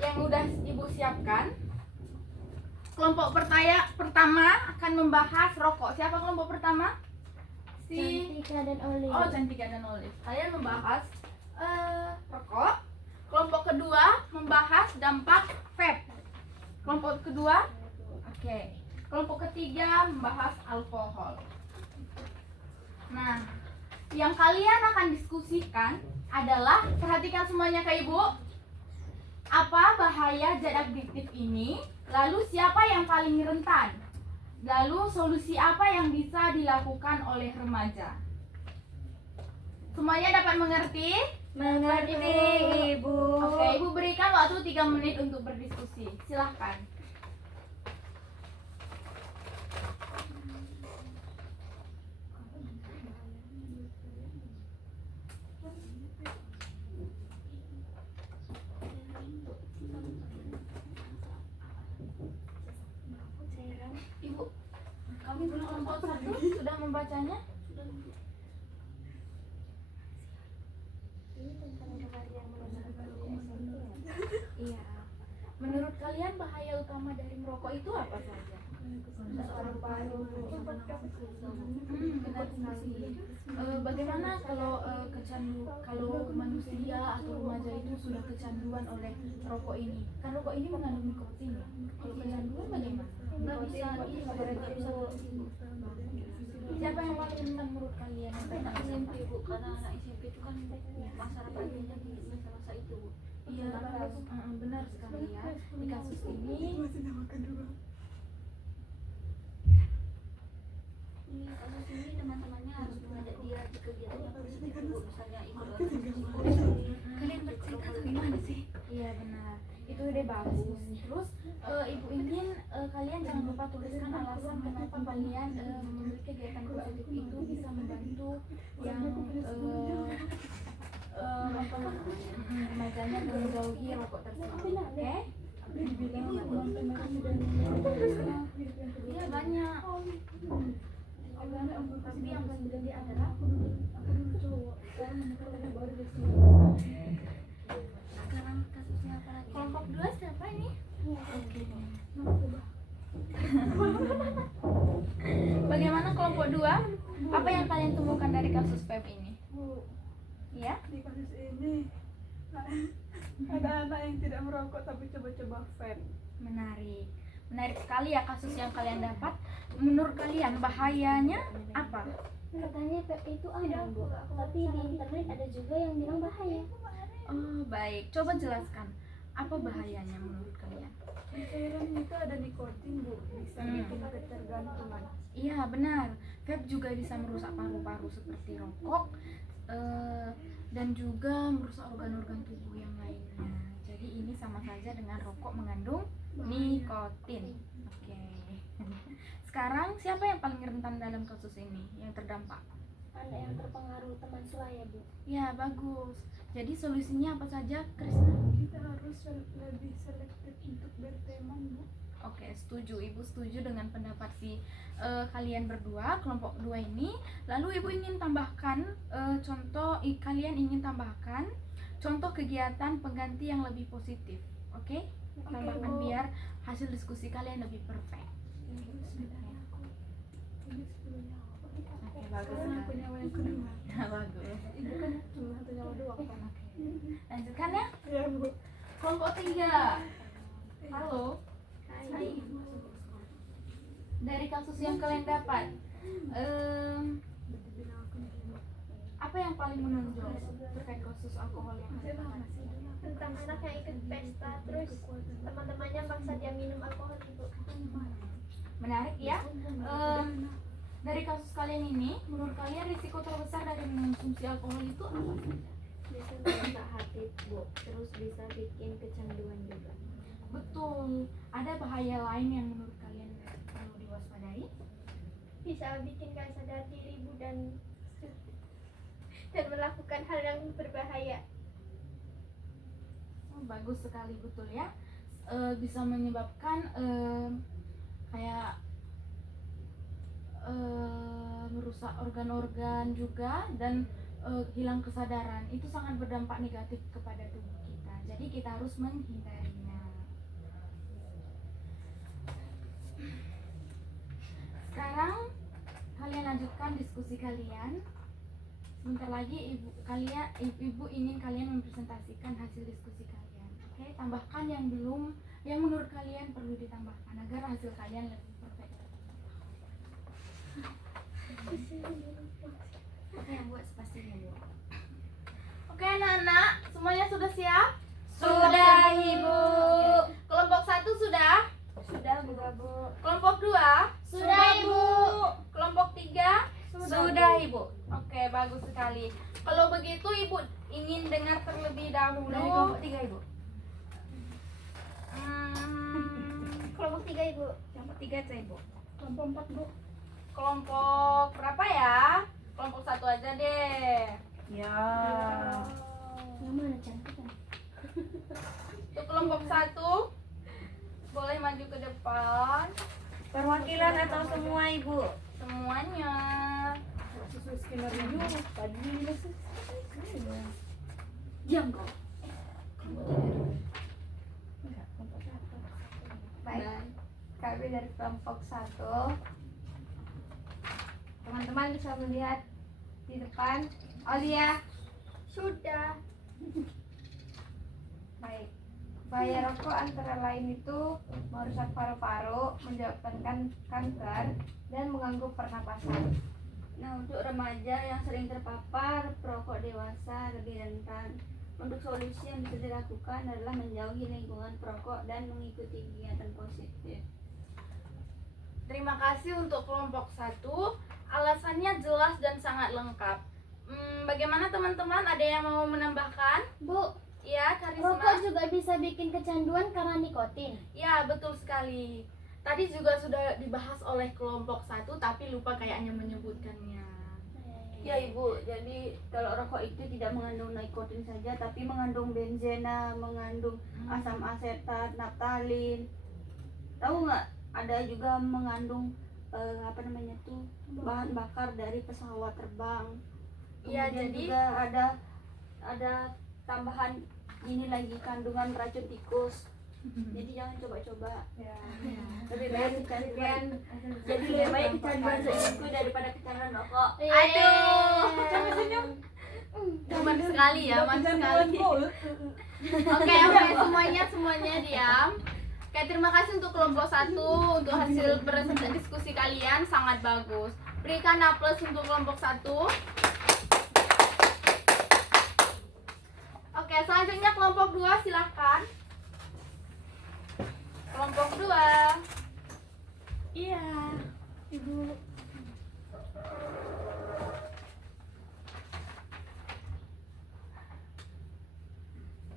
yang udah Ibu siapkan. Kelompok pertama akan membahas rokok. Siapa kelompok pertama? Cantika dan Olive. Oh, Cantika dan Olive. Kalian membahas rokok. Kelompok kedua membahas dampak vape. Kelompok kedua, oke. Kelompok ketiga membahas alkohol. Nah, yang kalian akan diskusikan adalah, perhatikan semuanya ke Ibu. Apa bahaya zat adiktif ini? Lalu siapa yang paling rentan? Lalu solusi apa yang bisa dilakukan oleh remaja? Semuanya dapat mengerti? Mengerti, Ibu. Oke, Ibu berikan waktu 3 menit untuk berdiskusi. Silahkan. Ibu, kami kelompok 1 sudah membacanya? Iya. Menurut kalian bahaya utama dari merokok itu apa saja? Benar sekali. Bagaimana kalau manusia atau remaja itu sudah kecanduan oleh rokok ini? Kan rokok ini mengandung nikotin ya. Kalau kecanduan bagaimana? Nggak bisa berarti bisa Siapa yang paling rentan menurut kalian? anak SMP Bu, karena anak SMP itu kan masyarakatnya di masa-masa itu Bu. Iya, benar sekali ya. Di kasus ini Kasus ini teman-temannya harus mengajak dia ke kegiatan yang positif Bu, misalnya ikut organisasi. Kalian bercerita tuh gimana sih? iya benar. Itu ide bagus. Terus ibu ingin kalian jangan lupa tuliskan alasan kenapa kalian memiliki kegiatan positif itu bisa membantu yang remajanya menjauhi rokok tersebut. Oke? Iya banyak. Tapi yang paling gede adalah Sekarang kasusnya apa lagi? kelompok 2 siapa ini? Bagaimana kelompok 2? Apa yang kalian temukan dari kasus PEP ini? Ya? Di kasus ini ada anak yang tidak merokok tapi coba-coba vape. Menarik. Menarik sekali ya kasus yang kalian dapat. Menurut kalian bahayanya apa? Katanya PEP itu aman, Bu. Tapi di internet ada juga yang bilang bahaya. Oh, baik. Coba jelaskan. Apa bahayanya menurut kalian? Di cairan itu ada nikotin Bu, bisa bikin ketergantungan. Iya, benar. Vape juga bisa merusak paru-paru seperti rokok dan juga merusak organ-organ tubuh yang lainnya. Jadi ini sama saja dengan rokok mengandung nikotin. Oke. Sekarang siapa yang paling rentan dalam kasus ini yang terdampak? Anda yang terpengaruh teman sebaya, Bu. Ya, bagus. Jadi solusinya apa saja, Krisna? Kita harus lebih selektif untuk berteman Bu. Oke, setuju. Ibu setuju dengan pendapat kalian berdua, kelompok 2 ini. Lalu Ibu ingin tambahkan kalian ingin tambahkan contoh kegiatan pengganti yang lebih positif. Oke? Tambahkan Bu. biar hasil diskusi kalian lebih perfect. Oke, bagus. Karena aku nyawa yang kedua. Bagus. Ibu kan cuma satu nyawa doang kan. Lanjutkan ya. Ya Bu. Kelompok 3. Halo. Dari kasus yang kalian dapat, apa yang paling menonjol terkait kasus alkohol yang kalian dapat? Tentang anak yang ikut pesta, terus teman-temannya maksa dia minum alkohol, Ibu. Menarik ya. Dari kasus kalian ini, menurut kalian risiko terbesar dari mengonsumsi alkohol itu apa saja? Bisa merusak hati Bu, terus bisa bikin kecanduan juga. Betul. Ada bahaya lain yang menurut kalian perlu diwaspadai? Bisa bikin gak sadar diri, Bu, dan melakukan hal yang berbahaya. Oh, bagus sekali, betul ya. Bisa menyebabkan kayak merusak organ-organ juga dan hilang kesadaran. Itu sangat berdampak negatif kepada tubuh kita. Jadi kita harus menghindarinya. Sekarang kalian lanjutkan diskusi kalian. Sebentar lagi ibu ingin kalian mempresentasikan hasil diskusi kalian. Oke, tambahkan yang menurut kalian perlu ditambahkan agar hasil kalian lebih perfect. Apa yang buat pastinya Bu? Oke anak-anak, semuanya sudah siap? Sudah, Ibu. Kelompok 1 sudah? Sudah Bu. Kelompok 2? Sudah, Ibu. Kelompok 3? Sudah, Ibu. Oke, bagus sekali. Kalau begitu Ibu ingin dengar terlebih dahulu Dari kelompok 3, Ibu. Kelompok 3, Ibu. Kelompok 3 itu, Ibu. Kelompok 4 Bu. kelompok berapa ya? Kelompok 1 aja deh. Ya. Yang mana cantik kan? Untuk kelompok 1 boleh maju ke depan. Perwakilan atau semua, Ibu? Semuanya. Sesuai skenario tadi Diam kau. Baik. kami dari kelompok 1. Teman-teman bisa melihat di depan. Aulia, Sudah. baik. Bahaya rokok antara lain itu merusak paru-paru, menyebabkan kanker, dan mengganggu pernapasan. Nah, untuk remaja yang sering terpapar perokok dewasa lebih rentan. Untuk solusi yang bisa dilakukan adalah menjauhi lingkungan perokok dan mengikuti kegiatan positif. Terima kasih untuk kelompok 1. Alasannya jelas dan sangat lengkap. Bagaimana teman-teman? Ada yang mau menambahkan? Bu, Ya, rokok Karisma. juga bisa bikin kecanduan karena nikotin. Ya, betul sekali. Tadi juga sudah dibahas oleh kelompok 1, tapi lupa kayaknya menyebutkannya. Ya Ibu, jadi kalau rokok itu tidak mengandung nikotin saja, tapi mengandung benzena, mengandung asam asetat, naftalin. Tahu nggak? Ada juga mengandung bahan bakar dari pesawat terbang. Ya, Kemudian jadi- juga ada tambahan ini lagi kandungan racun tikus. Jadi jangan coba-coba. Lebih baik kecanduan. Jadi lebih baik kecanduan selingkuh daripada kecanduan rokok. Aduh. Manis sekali ya, manis Kecanduan sekali. mulut. Oke, semuanya diam. Oke, terima kasih untuk kelompok 1 untuk hasil diskusi kalian sangat bagus. Berikan aplaus untuk kelompok 1. Oke, selanjutnya kelompok 2 silahkan. Kelompok 2. Iya. Ibu.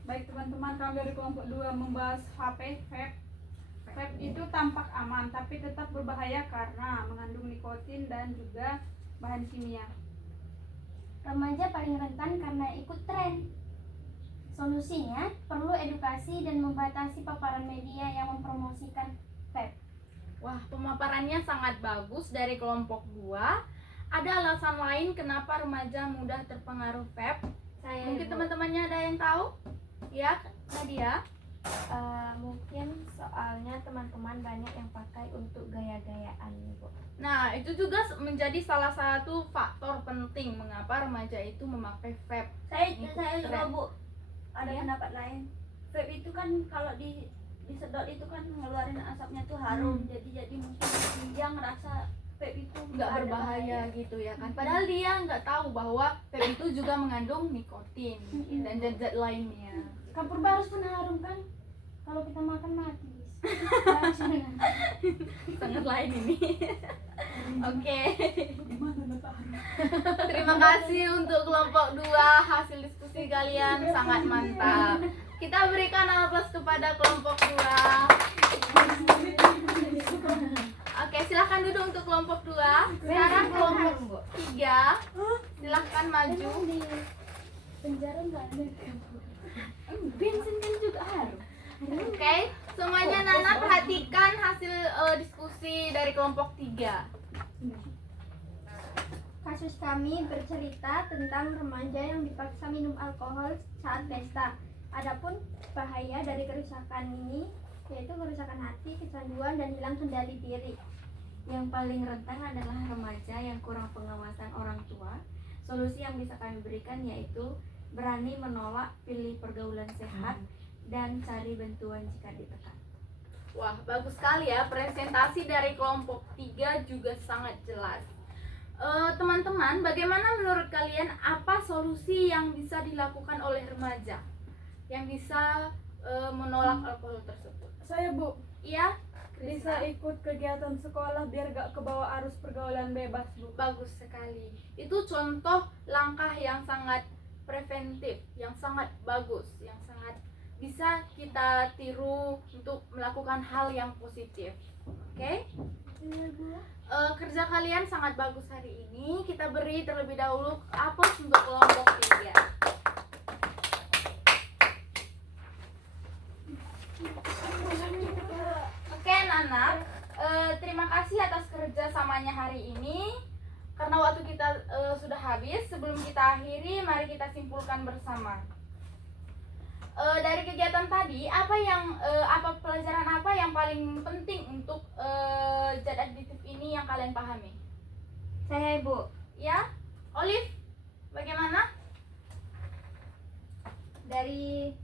Baik teman-teman, kami dari kelompok 2 membahas vape. Vape itu tampak aman tapi tetap berbahaya karena mengandung nikotin dan juga bahan kimia. Remaja paling rentan karena ikut tren. Solusinya perlu edukasi dan membatasi paparan media yang mempromosikan vape. Wah, pemaparannya sangat bagus dari kelompok 2. Ada alasan lain kenapa remaja mudah terpengaruh vape? Mungkin teman-temannya ada yang tahu? Ya, Nadia. Mungkin soalnya teman-teman banyak yang pakai untuk gaya-gayaan, Bu. Nah, itu juga menjadi salah satu faktor penting mengapa remaja itu memakai vape. Saya Ikut juga tren. Bu, ada Ya. pendapat lain. Vape itu kan kalau disedot itu kan ngeluarin asapnya tuh harum. Jadi mungkin dia ngerasa vape itu Nggak ada berbahaya gitu ya kan. Padahal dia nggak tahu bahwa vape itu juga mengandung nikotin dan zat-zat lainnya. Kapur barus pun harum kan? Kalau kita makan mati. Sangat lain ini. Oke. Gimana letaknya? Terima kasih untuk kelompok 2. Hasil diskusi kalian sangat mantap. Kita berikan aplaus kepada kelompok 2. Oke, silahkan duduk untuk kelompok 2. Sekarang kelompok 3. Silahkan maju. Di penjara nggak ada. Bensin kan juga harum. Oke, semuanya Nana perhatikan hasil diskusi dari kelompok 3. Kasus kami bercerita tentang remaja yang dipaksa minum alkohol saat pesta. Adapun bahaya dari kerusakan ini yaitu kerusakan hati, kecanduan, dan hilang kendali diri. Yang paling rentan adalah remaja yang kurang pengawasan orang tua. Solusi yang bisa kami berikan yaitu berani menolak, pilih pergaulan sehat, dan cari bantuan jika ditekan. Wah, bagus sekali ya, presentasi dari kelompok 3 juga sangat jelas. Teman-teman, bagaimana menurut kalian apa solusi yang bisa dilakukan oleh remaja yang bisa menolak alkohol tersebut? Saya Bu, Iya, bisa ikut kegiatan sekolah biar gak kebawa arus pergaulan bebas Bu. bagus sekali. Itu contoh langkah yang sangat preventif, yang sangat bagus, yang sangat bisa kita tiru untuk melakukan hal yang positif. Oke? Kerja kalian sangat bagus hari ini. Kita beri terlebih dahulu aplaus untuk kelompok 3. Oke, Nana, terima kasih atas kerjasamanya hari ini. Karena waktu kita sudah habis, sebelum kita akhiri, mari kita simpulkan bersama. dari kegiatan tadi apa pelajaran apa yang paling penting untuk zat aditif ini yang kalian pahami? Saya Ibu. Ya, Olive, bagaimana? Dari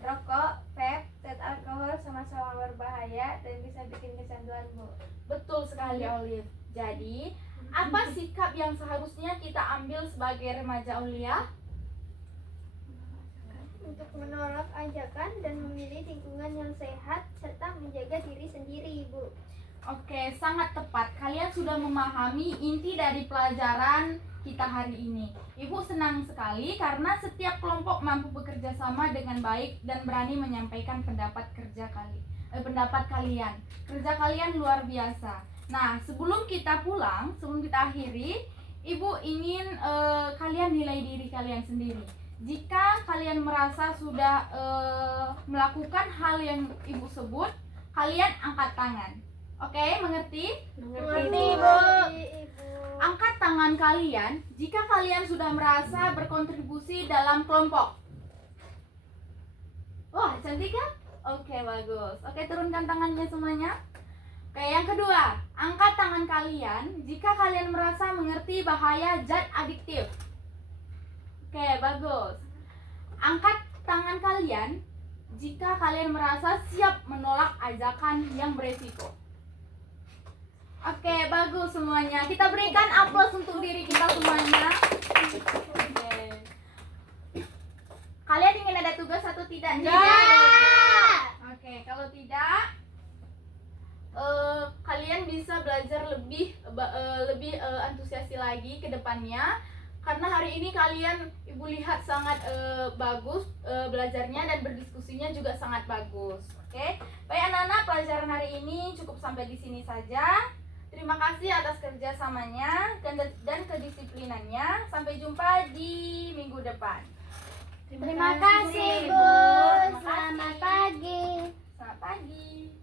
rokok, vape, zat alkohol sama-sama berbahaya dan bisa bikin kecanduan, Bu. Betul sekali, Olive. Jadi, apa sikap yang seharusnya kita ambil sebagai remaja Aulia? Untuk menolak ajakan dan memilih lingkungan yang sehat serta menjaga diri sendiri, Ibu. Oke, sangat tepat. Kalian sudah memahami inti dari pelajaran kita hari ini. Ibu senang sekali karena setiap kelompok mampu bekerja sama dengan baik dan berani menyampaikan pendapat kalian. Kerja kalian luar biasa. Nah, sebelum kita pulang, sebelum kita akhiri, Ibu ingin kalian nilai diri kalian sendiri. Jika kalian merasa sudah melakukan hal yang Ibu sebut, kalian angkat tangan. Oke, mengerti? Mengerti, Bu. Angkat tangan kalian jika kalian sudah merasa berkontribusi dalam kelompok. Wah, cantik kan? Oke, bagus. Oke, turunkan tangannya semuanya. Oke, yang kedua, angkat tangan kalian jika kalian merasa mengerti bahaya zat adiktif. Oke, bagus. Angkat tangan kalian jika kalian merasa siap menolak ajakan yang beresiko. Oke, bagus semuanya. Kita berikan aplaus untuk diri kita semuanya. Oke. Kalian ingin ada tugas atau tidak? Tidak. Oke, kalau tidak, kalian bisa belajar lebih antusiasi lagi ke depannya. Karena hari ini kalian Ibu lihat sangat bagus belajarnya dan berdiskusinya juga sangat bagus. Oke, baik anak-anak, pelajaran hari ini cukup sampai di sini saja. Terima kasih atas kerjasamanya dan kedisiplinannya. Sampai jumpa di minggu depan. Terima kasih, Bu. Selamat pagi. Selamat pagi.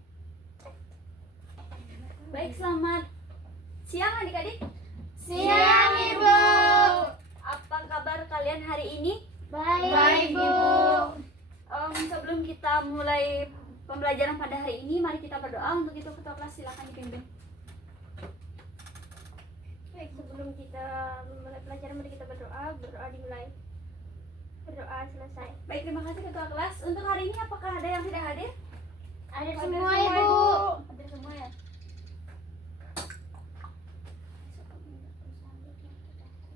Baik, selamat siang adik-adik. Siang, Ibu. Apa kabar kalian hari ini? Baik, Bu. Sebelum kita mulai pembelajaran pada hari ini, mari kita berdoa. Untuk itu ketua kelas silakan dipimpin. Baik, sebelum kita memulai pelajaran, mari kita berdoa. Berdoa dimulai. Berdoa selesai. Baik, terima kasih ketua kelas. Untuk hari ini apakah ada yang tidak hadir? Ada semua, Ibu. Hadir semua ya.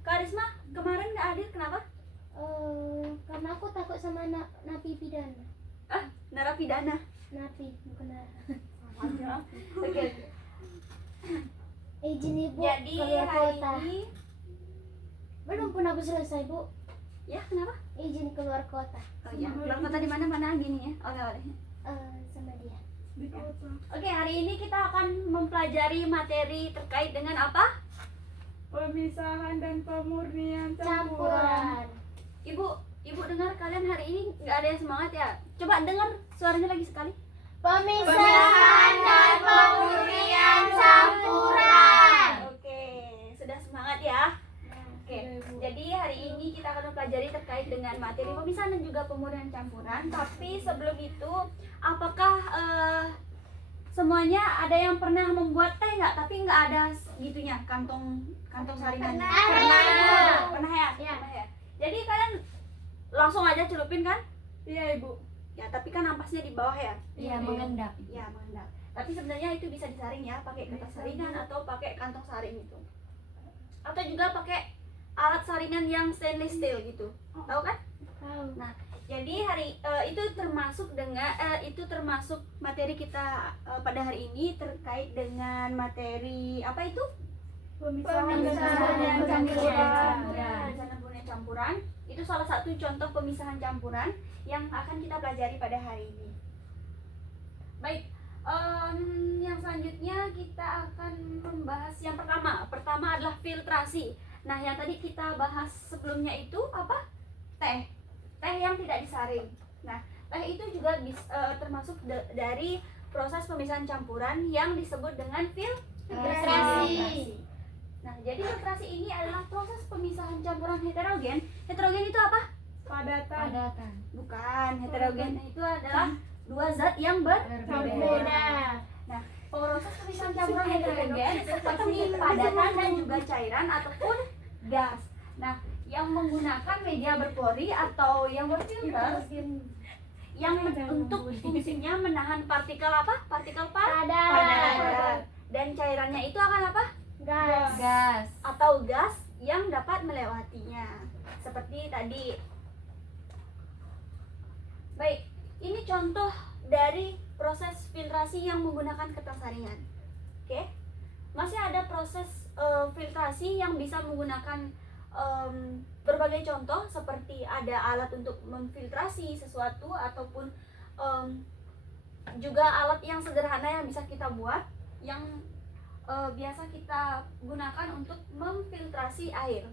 Kak Risma, kemarin nggak hadir kenapa? Karena aku takut sama napi pidana. Narapidana. Napi, bukan Oke. Izin Ibu Jadi keluar hari kota. ini, Belum pun aku selesai, Bu. ya kenapa? Izin keluar kota. Oh ya, keluar kota di mana gini ya? Oleh-oleh. Sama dia. Oke, hari ini kita akan mempelajari materi terkait dengan apa? Pemisahan dan pemurnian Campuran. Ibu dengar kalian hari ini nggak ada yang semangat ya? Coba dengar suaranya lagi sekali. Pemisahan dan pemurnian campuran. Oke, sudah semangat ya? Oke, jadi hari ini kita akan mempelajari terkait dengan materi pemisahan dan juga pemurnian campuran. Tapi sebelum itu, apakah semuanya ada yang pernah membuat teh nggak? Tapi nggak ada gitunya, kantong saringannya. Pernah ya? Ya. Pernah ya? Jadi kalian langsung aja celupin kan? Iya, Ibu. Ya, tapi kan ampasnya di bawah ya? Iya, mengendap. Ya, mengendap. Tapi sebenarnya itu bisa disaring ya, pakai kertas saringan atau pakai kantong saring itu. Atau juga pakai alat saringan yang stainless steel gitu. Tahu kan? Tahu. Nah, jadi itu termasuk materi kita pada hari ini terkait dengan materi apa itu? Pemisahan dan Pemisahan campuran. Itu salah satu contoh pemisahan campuran yang akan kita pelajari pada hari ini. Baik, yang selanjutnya kita akan membahas yang pertama adalah filtrasi. Nah, yang tadi kita bahas sebelumnya itu apa? Teh yang tidak disaring. Nah, teh itu juga termasuk dari proses pemisahan campuran yang disebut dengan filtrasi. Nah, jadi filtrasi ini adalah proses pemisahan campuran heterogen. Heterogen itu apa? Padatan. Padatan. Bukan, heterogen itu adalah dua zat yang berbeda. Nah, proses pemisahan campuran heterogen seperti padatan dan juga cairan ataupun gas. Nah, yang menggunakan media berpori atau yang berfilter yang untuk fungsinya menahan partikel apa? Partikel padat. Dan cairannya itu akan apa? Gas. Atau gas yang dapat melewatinya. Seperti tadi. Baik, ini contoh dari proses filtrasi yang menggunakan kertas saringan. Oke. Masih ada proses filtrasi yang bisa menggunakan berbagai contoh, seperti ada alat untuk memfiltrasi sesuatu ataupun juga alat yang sederhana yang bisa kita buat yang biasa kita gunakan untuk memfiltrasi air.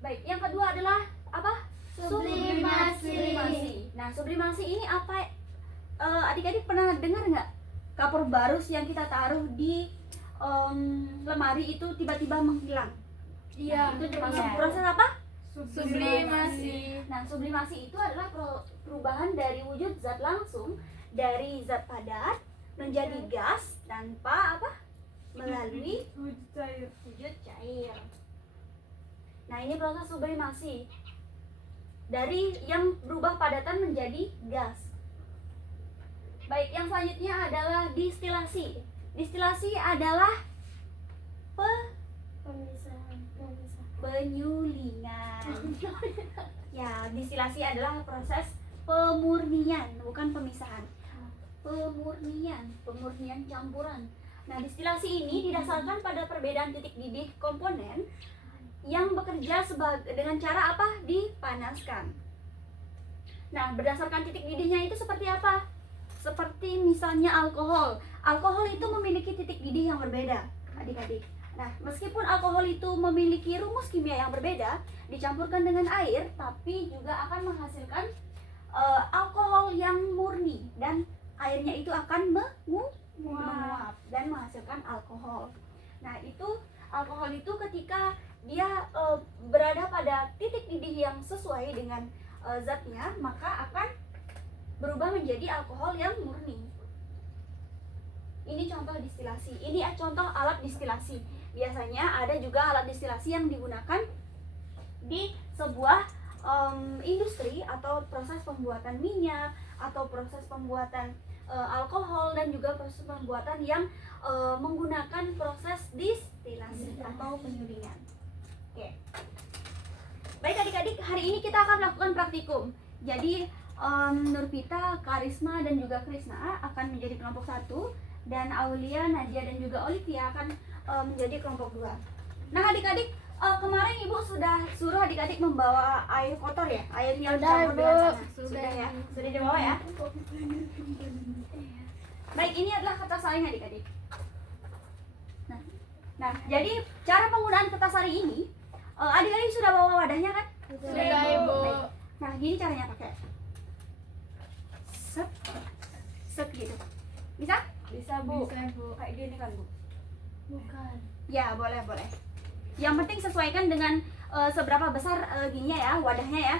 Baik, yang kedua adalah apa? Sublimasi. Nah, sublimasi ini apa? Adik-adik pernah dengar nggak kapur barus yang kita taruh di lemari itu tiba-tiba menghilang? Iya. Itu termasuk proses apa? Sublimasi. Nah, sublimasi itu adalah perubahan dari wujud zat langsung dari zat padat menjadi gas tanpa apa? Melalui wujud cair. Nah, ini proses sublimasi. Dari yang berubah padatan menjadi gas. Baik, yang selanjutnya adalah distilasi. Distilasi adalah penyulingan. Ya, distilasi adalah proses pemurnian, bukan pemisahan. Pemurnian campuran. Nah, distilasi ini didasarkan pada perbedaan titik didih komponen yang bekerja dengan cara apa? Dipanaskan. Nah, berdasarkan titik didihnya itu seperti apa? Seperti misalnya alkohol. Alkohol itu memiliki titik didih yang berbeda, adik-adik. Nah, meskipun alkohol itu memiliki rumus kimia yang berbeda, dicampurkan dengan air, tapi juga akan menghasilkan alkohol yang murni, dan airnya itu akan menguap dan menghasilkan alkohol. Nah, itu alkohol itu ketika dia berada pada titik didih yang sesuai dengan zatnya, maka akan berubah menjadi alkohol yang murni. Ini contoh distilasi. Ini contoh alat distilasi. Biasanya ada juga alat distilasi yang digunakan di sebuah industri atau proses pembuatan minyak atau proses pembuatan alkohol, dan juga proses pembuatan yang menggunakan proses distilasi atau penyulingan. Oke. Baik adik-adik, hari ini kita akan melakukan praktikum. Jadi Nurvita, Karisma, dan juga Krisna akan menjadi kelompok 1, dan Aulia, Nadia, dan juga Olivia akan menjadi kelompok 2. Nah adik-adik, kemarin ibu sudah suruh adik-adik membawa air kotor ya, air yang dicampur dengan tanah. Sudah ya, sudah dibawa ya. Baik, ini adalah kertas saring adik-adik. Nah, jadi cara penggunaan kertas saring ini, adik-adik sudah bawa wadahnya kan? Sudah, Ibu. Baik. Nah, gini caranya pakai. Set gitu. Bisa? Bisa, Bu. Bisa, Bu. Kayak gini kan, Bu? Bukan. Ya, boleh. Yang penting sesuaikan dengan seberapa besar gininya ya, wadahnya ya.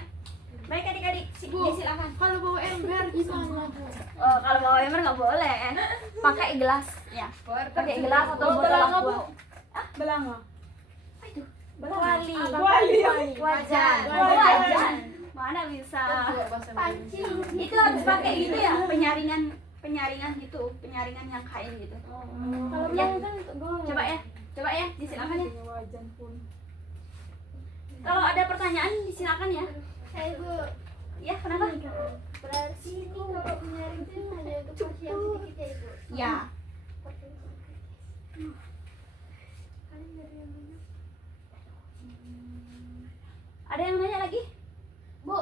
Baik adik-adik, silakan. Kalau bawa ember gimana, Bu? Kalau bawa ember nggak boleh. Pakai gelas ya. Pakai gelas atau botol aqua. Belanga. Apa itu? Wali. Wajan. Wajan. Mana bisa? Pancing. Itu harus pakai gitu ya, penyaringan gitu, penyaringan yang kain gitu. Kalau Ya. belum kan untuk gol. Coba ya, disilakan ya. Wajan pun. Kalau ada pertanyaan disilakan ya. Bu, Ya, kenapa? berarti ini kalau menyaring itu hanya untuk porsi yang sedikit ya, Ibu? Ya. Ada yang nanya lagi? Bu,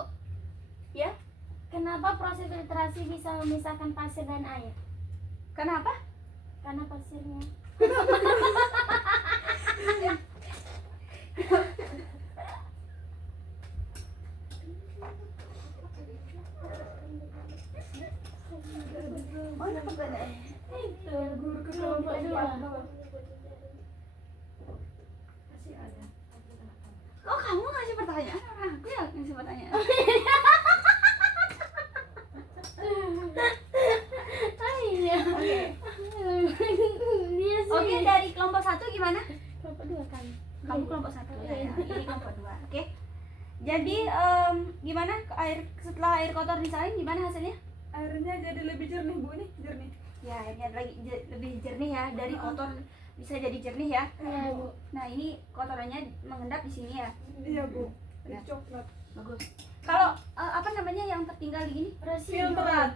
Ya. kenapa proses filtrasi bisa memisahkan pasir dan air? Kenapa? Karena pasirnya. Oh, Itu guru kelompok 2. kelompok 1 gimana? Kelompok 2 kan. Kamu kelompok 1 ya, ini kelompok 2. Oke. Jadi gimana setelah air kotor disaring gimana hasilnya? Airnya jadi lebih jernih Bu, ini jernih. Ya, airnya lebih jernih ya, dari kotor bisa jadi jernih ya. Iya, Bu. Nah, ini kotorannya mengendap di sini ya. Iya Bu, Ya. ini coklat. Bagus. Kalau apa namanya yang tertinggal di ini? Filteran.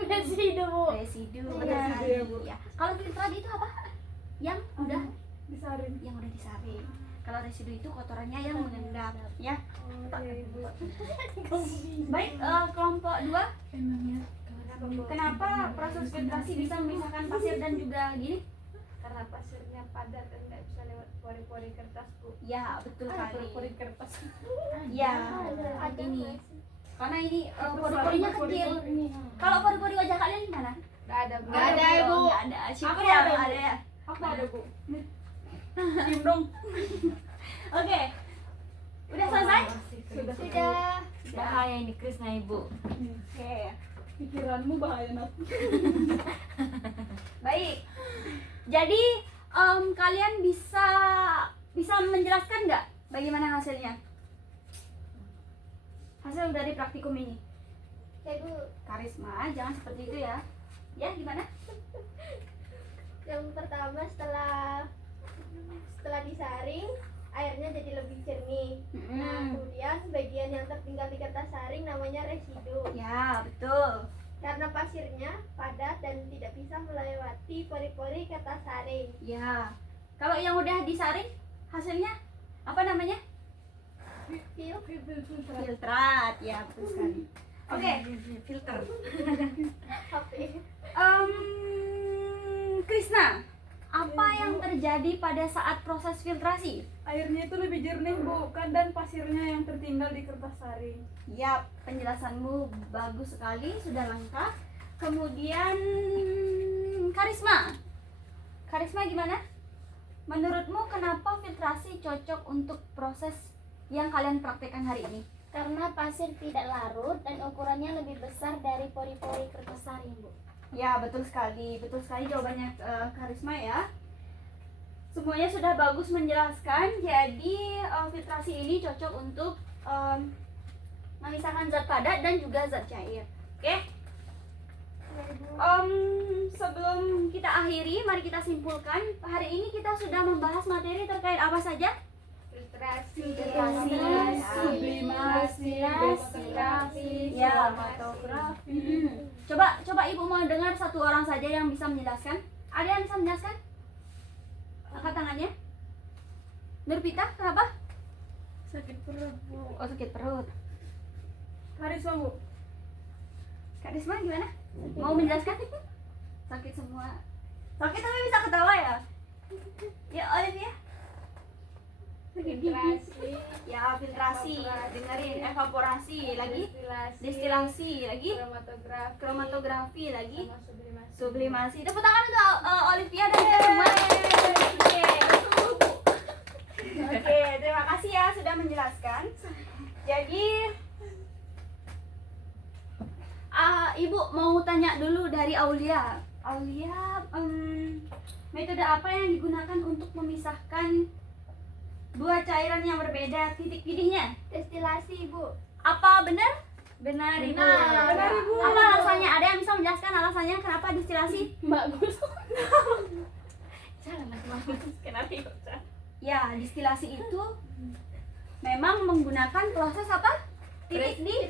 Residu, Bu. Residu. Iya, Betul sekali. iya, Bu. Ya. Kalau filtrat itu apa? Yang udah Disaring. disaring. Kalau residu itu kotorannya yang mengendap ya. Iya Ibu. Baik, kelompok 2. Kenapa proses filtrasi bisa memisahkan pasir dan juga gini? Karena pasirnya padat dan nggak bisa lewat pori-pori kertas, Bu. Ya, betul sekali. Pori kertas. Ya, ini. Karena ini pori-porinya kecil. Kalau pori-pori wajah kalian gimana? Nggak ada, Bu. Nggak ada, Bu. Nggak ada. Syukur Aku ya, ada, Bu. ada ya. Apa ada Bu? Cium dong. Oke. Udah selesai? Sudah. Bahaya ini Krisna Ibu. Oke. Pikiranmu bahaya Nat. Baik. Jadi kalian bisa menjelaskan nggak bagaimana hasilnya? Hasil dari praktikum ini. Ya Bu, Karisma, jangan seperti itu ya. Ya, gimana? yang pertama setelah disaring airnya jadi lebih jernih. Nah, kemudian sebagian yang tertinggal di kertas saring namanya residu. Ya, betul. Karena pasirnya padat dan tidak bisa melewati pori-pori kertas saring. Ya. Kalau yang udah disaring, hasilnya apa namanya? Filtrat. Ya, betul sekali. Oke, Filter. Krisna, apa yang terjadi pada saat proses filtrasi? Airnya itu lebih jernih Bu, kan, dan pasirnya yang tertinggal di kertas saring. Ya, penjelasanmu bagus sekali, sudah lengkap. Kemudian Karisma. Karisma gimana? Menurutmu kenapa filtrasi cocok untuk proses yang kalian praktekkan hari ini? Karena pasir tidak larut dan ukurannya lebih besar dari pori-pori kertas saring, Bu. Ya, betul sekali jawabannya Karisma ya. Semuanya sudah bagus menjelaskan. Jadi filtrasi ini cocok untuk memisahkan zat padat dan juga zat cair. Oke? Sebelum kita akhiri, mari kita simpulkan. Hari ini kita sudah membahas materi terkait apa saja? Filtrasi, Sublimasi, destilasi, Ya. kromatografi. Coba Ibu mau dengar satu orang saja yang bisa menjelaskan. Ada yang bisa menjelaskan? Angkat tangannya. Nurpita, kenapa? Sakit perut Bu. Oh, sakit perut. Karisma Bu. Kak Risma gimana? Mau menjelaskan? Sakit semua. Sakit tapi bisa ketawa ya? Ya, Olivia? filtrasi, Ya, filtrasi, dengerin, evaporasi, lagi destilasi, destilasi, lagi kromatografi, kromatografi, lagi sama sublimasi. sublimasi. Tepuk tangan untuk Olivia dan kita semua. Oke, terima kasih ya sudah menjelaskan. Jadi Ibu mau tanya dulu dari Aulia. Aulia, metode apa yang digunakan untuk memisahkan dua cairan yang berbeda titik pidihnya? Destilasi, Bu. Apa benar? Benar, Ibu. Benar, Ibu. Apa alasannya? Ada yang bisa menjelaskan alasannya kenapa destilasi? Bagus. Kenapa Ibu? Ya, destilasi itu memang menggunakan proses apa? Titik didih.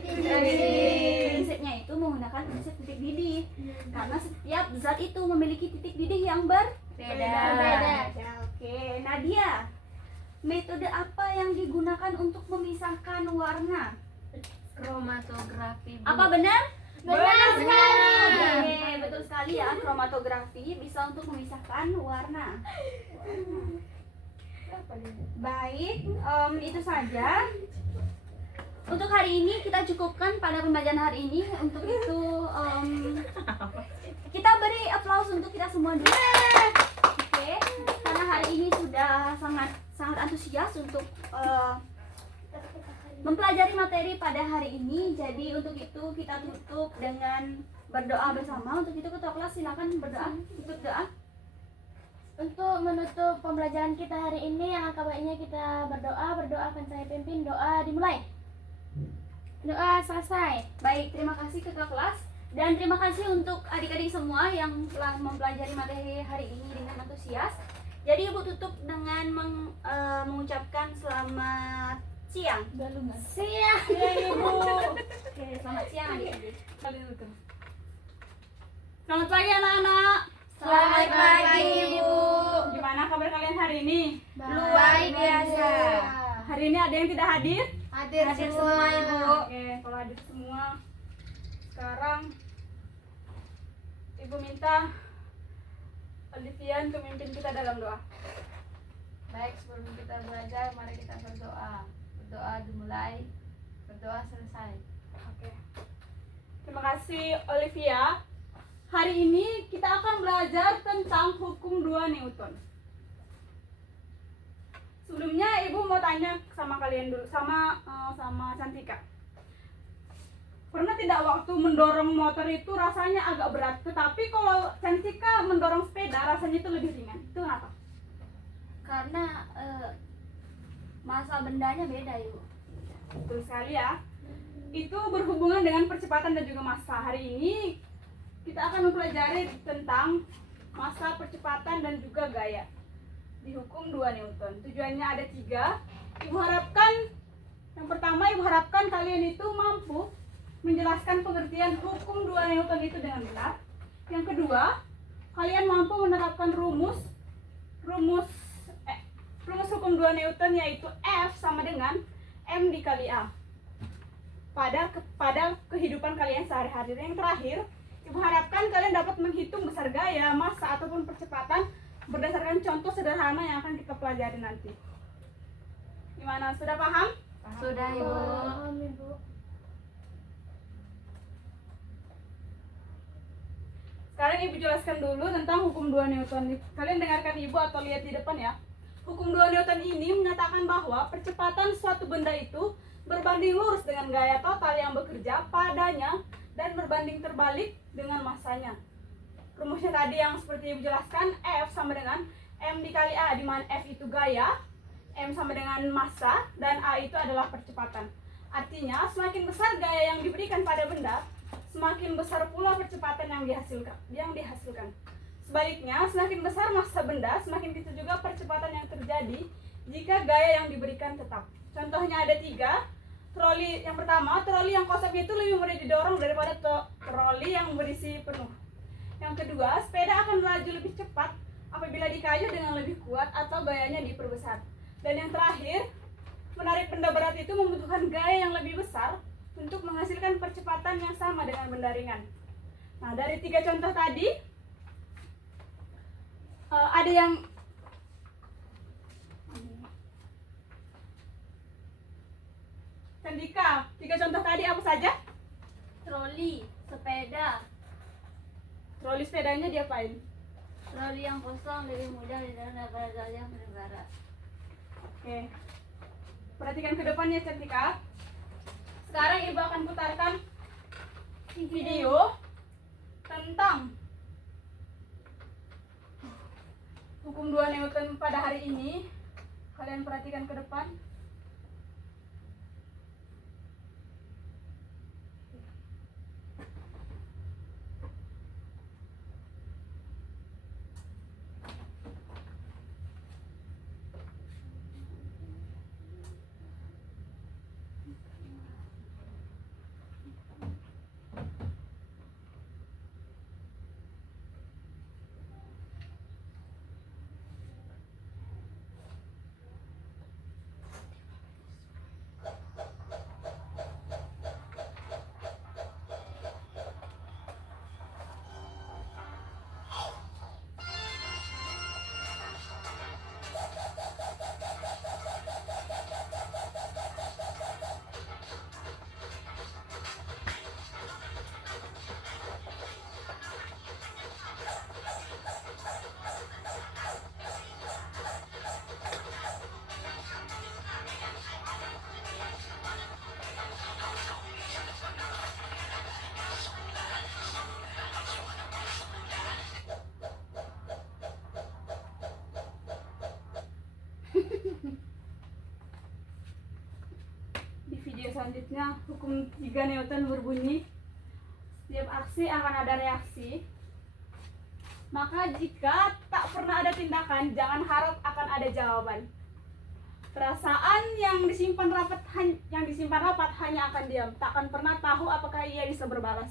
Prinsipnya itu menggunakan prinsip titik didih. Karena setiap zat itu memiliki titik didih yang berbeda. Oke, Nadia. Metode apa yang digunakan untuk memisahkan warna? Kromatografi, Bu. Apa benar? Benar sekali. Oke, betul sekali ya. Kromatografi bisa untuk memisahkan warna. Baik, itu saja. Untuk hari ini kita cukupkan pada pembelajaran hari ini. Untuk itu kita beri aplaus untuk kita semua dulu. Oke, karena hari ini sudah sangat antusias untuk mempelajari materi pada hari ini. Jadi untuk itu kita tutup dengan berdoa bersama. Untuk itu ketua kelas silakan berdoa, ikut doa. Untuk untuk menutup pembelajaran kita hari ini, alangkah baiknya kita berdoa. Berdoa akan saya pimpin. Doa dimulai. Doa selesai. Baik, terima kasih kakak kelas dan terima kasih untuk adik-adik semua yang telah mempelajari materi hari ini dengan antusias. Jadi ibu tutup dengan mengucapkan selamat siang. Siap. Ibu. Oke, selamat siang adik-adik. Selamat pagi anak-anak. Selamat pagi ibu. Gimana kabar kalian hari ini? Luar biasa. Hari ini ada yang tidak hadir? Hadir semua ibu. Oke, kalau hadir semua, sekarang Ibu minta Olivia untuk memimpin kita dalam doa. Baik, sebelum kita belajar, mari kita berdoa. Berdoa dimulai, berdoa selesai. Oke. Terima kasih Olivia. Hari ini kita akan belajar tentang hukum 2 Newton. Sebelumnya Ibu mau tanya sama kalian dulu, sama Cantika. Pernah tidak waktu mendorong motor itu rasanya agak berat, tetapi kalau Cantika mendorong sepeda rasanya itu lebih ringan. Itu kenapa? Karena masa bendanya beda ibu. Betul sekali ya. Itu berhubungan dengan percepatan dan juga massa. Hari ini kita akan mempelajari tentang massa, percepatan dan juga gaya di hukum 2 Newton. Tujuannya ada 3. Ibu harapkan, yang pertama Ibu harapkan kalian itu mampu menjelaskan pengertian hukum 2 Newton itu dengan benar. Yang kedua, kalian mampu menerapkan rumus hukum 2 Newton, yaitu F sama dengan M dikali A pada kehidupan kalian sehari-hari. Yang terakhir, Ibu harapkan kalian dapat menghitung besar gaya, massa ataupun percepatan berdasarkan contoh sederhana yang akan kita pelajari nanti. Gimana? Sudah paham? Sudah ibu. Sekarang Ibu jelaskan dulu tentang hukum 2 Newton. Kalian dengarkan Ibu atau lihat di depan ya. Hukum 2 Newton ini menyatakan bahwa percepatan suatu benda itu berbanding lurus dengan gaya total yang bekerja padanya dan berbanding terbalik dengan massanya. Rumusnya tadi yang seperti Ibu jelaskan, F sama dengan M dikali A, di mana F itu gaya, M sama dengan massa, dan A itu adalah percepatan. Artinya, semakin besar gaya yang diberikan pada benda, semakin besar pula percepatan yang dihasilkan. Sebaliknya, semakin besar massa benda, semakin kecil juga percepatan yang terjadi jika gaya yang diberikan tetap. Contohnya ada 3. Troli yang pertama, troli yang kosong itu lebih mudah didorong daripada troli yang berisi penuh. Yang kedua, sepeda akan melaju lebih cepat apabila dikayuh dengan lebih kuat atau gayanya diperbesar. Dan yang terakhir, menarik benda berat itu membutuhkan gaya yang lebih besar untuk menghasilkan percepatan yang sama dengan benda ringan. Nah, dari 3 contoh tadi, ada yang Candika, 3 contoh tadi apa saja? Troli, sepeda. Troli sepedanya diapain? Troli yang kosong lebih mudah didorong daripada troli yang bergerak. Oke. Perhatikan ke depan ya Cantika. Sekarang Ibu akan putarkan video tentang hukum 2 Newton pada hari ini. Kalian perhatikan ke depan. selanjutnya hukum 3 Newton berbunyi, setiap aksi akan ada reaksi. Maka jika tak pernah ada tindakan, jangan harap akan ada jawaban. Perasaan yang disimpan rapat hanya akan diam, tak akan pernah tahu apakah ia bisa berbalas.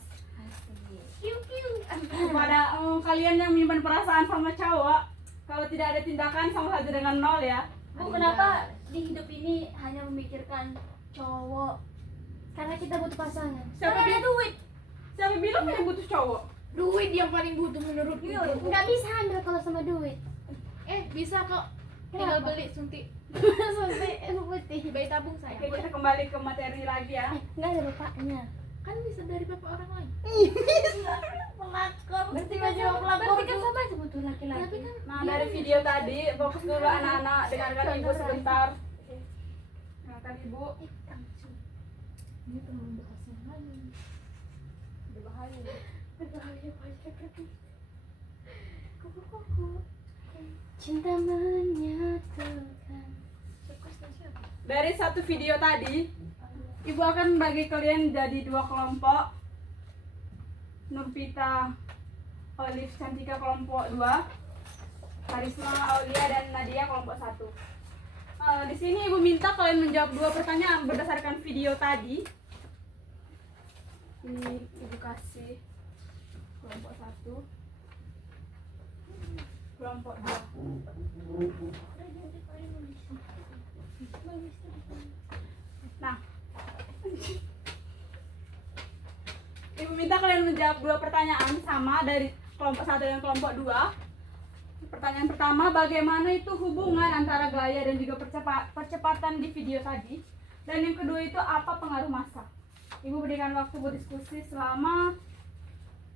Kepada kalian yang menyimpan perasaan sama cowok, kalau tidak ada tindakan sama saja dengan nol ya. Bu, kenapa di hidup ini hanya memikirkan cowok? Karena kita butuh pasangan. Siapa bilang duit? Siapa bilang yang butuh cowok? Duit yang paling butuh menurut gue. Nggak bisa handle kalau sama duit. Bisa kok. Tinggal beli suntik Sampai putih. bayi tabung saya. Oke, kita kembali ke materi lagi ya. Nggak ada bapaknya. Kan bisa dari bapak orang lain. Pelakor. Berarti kan sama pelakor, Berarti kan Bu. sama aja butuh laki-laki. Tapi kan Nah, dari video tadi, fokus dulu anak-anak, dengarkan ibu sebentar. Dengarkan ibu. ini teman bahasnya lagi. Berbahaya. Berbahaya banyak. Kuku. Cinta menyatukan. Dari satu video tadi, ibu akan bagi kalian jadi 2 kelompok. Nurpita, Olive, Cantika kelompok 2, Karisma, Aulia, dan Nadia kelompok 1. Di sini ibu minta kalian menjawab 2 pertanyaan berdasarkan video tadi. Ini ibu kasih kelompok 1, kelompok 2. Nah, ibu minta kalian menjawab 2 pertanyaan sama dari kelompok 1 dan kelompok 2. Pertanyaan pertama, bagaimana itu hubungan antara gaya dan juga percepatan di video tadi? Dan yang kedua itu apa pengaruh massa? Ibu berikan waktu buat diskusi selama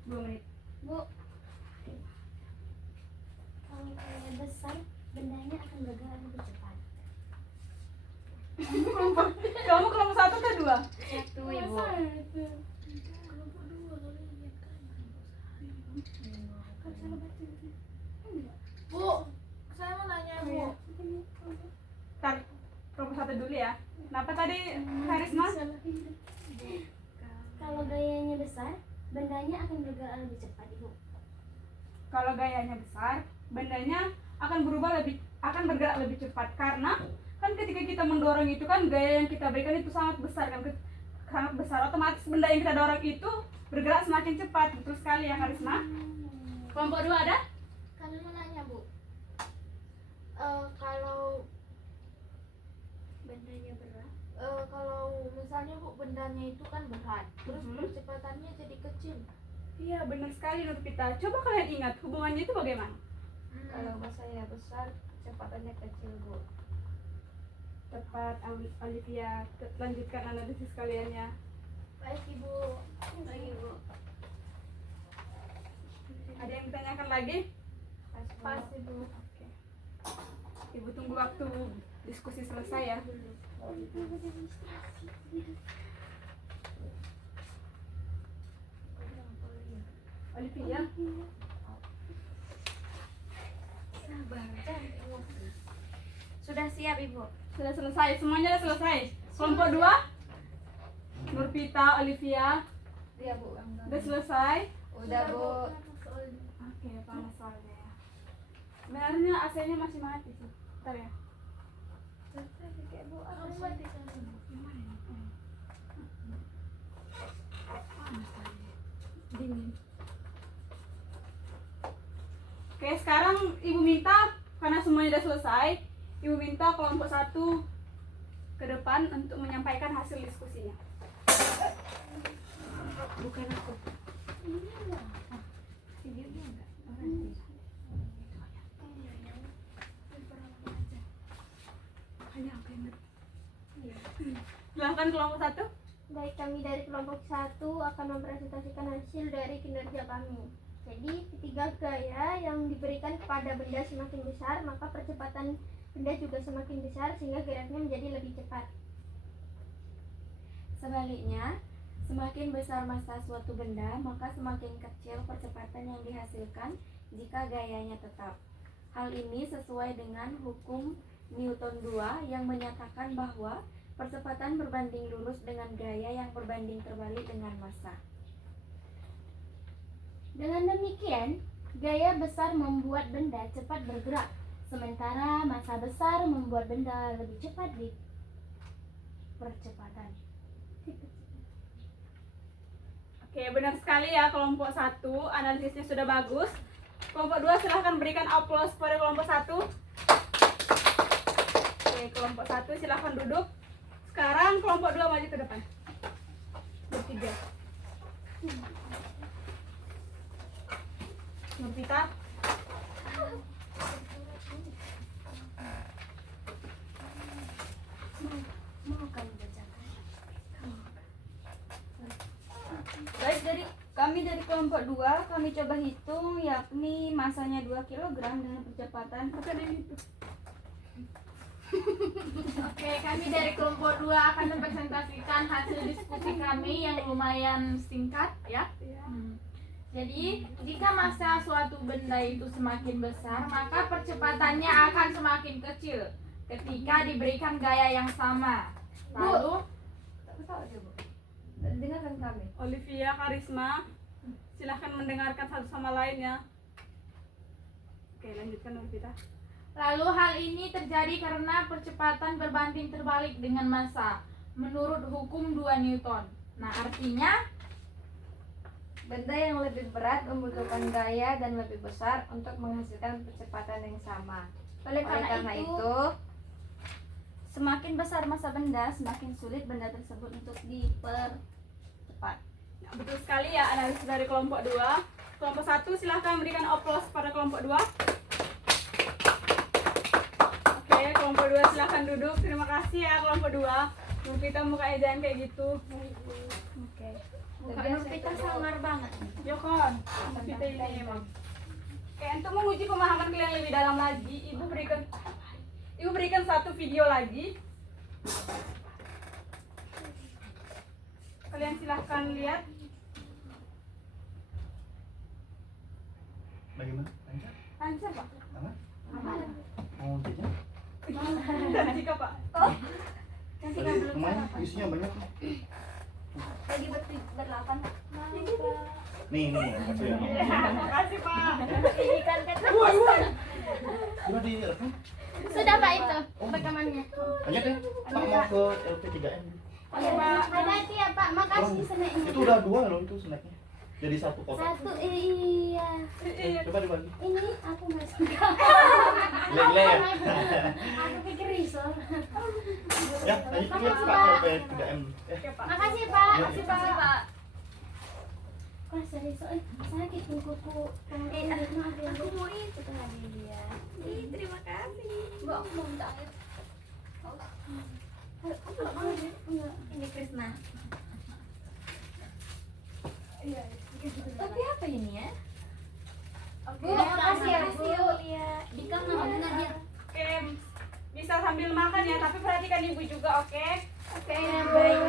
2 menit. Bu, kalau kayaknya besar, bendanya akan bergerak lebih cepat. Kamu kelompok 1 atau 2? 1 ibu. Bu, saya mau nanya Bu. Ntar kelompok 1 dulu ya. Kenapa tadi Karisma? Kalau gayanya besar, bendanya akan bergerak lebih cepat, Ibu. Kalau gayanya besar, bendanya akan bergerak lebih cepat karena kan ketika kita mendorong itu kan gaya yang kita berikan itu sangat besar kan, sangat besar, otomatis benda yang kita dorong itu bergerak semakin cepat. Betul sekali ya Karisma. Kelompok 2 ada? Kami mau nanya Bu. Kalau Bendanya berat. kalau misalnya Bu bendanya itu kan berat, terus percepatannya jadi kecil. Iya benar sekali Nurpita. Coba kalian ingat hubungannya itu bagaimana? Kalau saya besar, kecepatannya kecil, Bu. Tepat Olivia, lanjutkan analisis kalian ya. Baik, Ibu. Lagi, Bu. Ada yang ditanyakan lagi? Pas, Ibu. Oke. Ibu tunggu waktu diskusi selesai ya. Olivia, Sudah siap ibu. sudah selesai, semuanya sudah selesai. Kelompok 2, Nurpita, Olivia, Iya, Bu. udah selesai. Udah, Bu. Oke, panas soalnya ya. Sebenarnya AC-nya masih mati sih. Bentar ya. Kamu mati kan? Dingin. Oke, sekarang ibu minta karena semuanya sudah selesai, ibu minta kelompok 1 ke depan untuk menyampaikan hasil diskusinya. Bukan aku. Silahkan kelompok 1. Baik, kami dari kelompok 1 akan mempresentasikan hasil dari kinerja kami. Jadi, ketiga gaya yang diberikan kepada benda semakin besar, maka percepatan benda juga semakin besar sehingga geraknya menjadi lebih cepat. Sebaliknya, semakin besar massa suatu benda, maka semakin kecil percepatan yang dihasilkan jika gayanya tetap. Hal ini sesuai dengan hukum Newton 2 yang menyatakan bahwa Percepatan berbanding lurus dengan gaya yang berbanding terbalik dengan massa. Dengan demikian, gaya besar membuat benda cepat bergerak, sementara massa besar membuat benda lebih cepat di percepatan. Oke, benar sekali ya kelompok 1, analisisnya sudah bagus. Kelompok 2 silahkan berikan aplaus pada kelompok 1. Oke, kelompok 1 silahkan duduk. Sekarang kelompok 2 maju ke depan. Bertiga. Nurvita. Baik, kami dari kelompok 2 kami coba hitung, yakni masanya 2 kg dengan percepatan. Oke, kami dari kelompok 2 akan mempresentasikan hasil diskusi kami yang lumayan singkat ya. Jadi, jika massa suatu benda itu semakin besar, maka percepatannya akan semakin kecil ketika diberikan gaya yang sama. Lalu, Dengarkan kami. Olivia, Karisma, silahkan mendengarkan satu sama lain ya. Oke, lanjutkan Nurvita. lalu hal ini terjadi karena percepatan berbanding terbalik dengan massa menurut hukum 2 Newton. Nah, artinya Benda yang lebih berat membutuhkan gaya dan lebih besar untuk menghasilkan percepatan yang sama. Oleh karena itu, semakin besar massa benda, semakin sulit benda tersebut untuk dipercepat. Ya, betul sekali ya analisis dari kelompok 2. Kelompok 1 silahkan berikan aplaus pada kelompok 2. Oke, kelompok 2 silahkan duduk. Terima kasih ya kelompok 2. Kita mukanya jangan kayak gitu. Oke. Muka Nurvita sangar banget. Jokon, kita ini emang. Oke, untuk menguji pemahaman kalian lebih dalam lagi, Ibu berikan satu video lagi. Kalian silahkan lihat. Bagaimana? Lancar? Lancar, Pak. Aman? Mau jajan? Dan jika Pak. Tadi lumayan isinya banyak. Lagi berlapan. Nih, makasih ya. Makasih, Pak. Ini kan Sudah direkam? Sudah Pak itu rekamannya. Lanjut ya. Pak mau ke LP3M. Oke, Pak. Hati-hati ya Pak, makasih snacknya. Itu udah 2 loh itu snacknya. Jadi 1 kotak. Satu, iya. Coba dibagi. Ini aku nggak suka. Gile-gile ya. Aku pikir risol. Ya, lanjut ke Pak LP3M. Oke, Pak. Makasih Pak. Ya, Makasih Pak. Kok risol? Sakit kuku. Aku mau itu tengah dia. Terima kasih. Mbak, aku mau minta air. Ini Krisna. Iya. Tapi apa ini ya? Bu, makasih ya, Bu. Dika nggak benar dia. Oke, bisa sambil makan ya, tapi perhatikan Ibu juga, oke? Oke, Baik.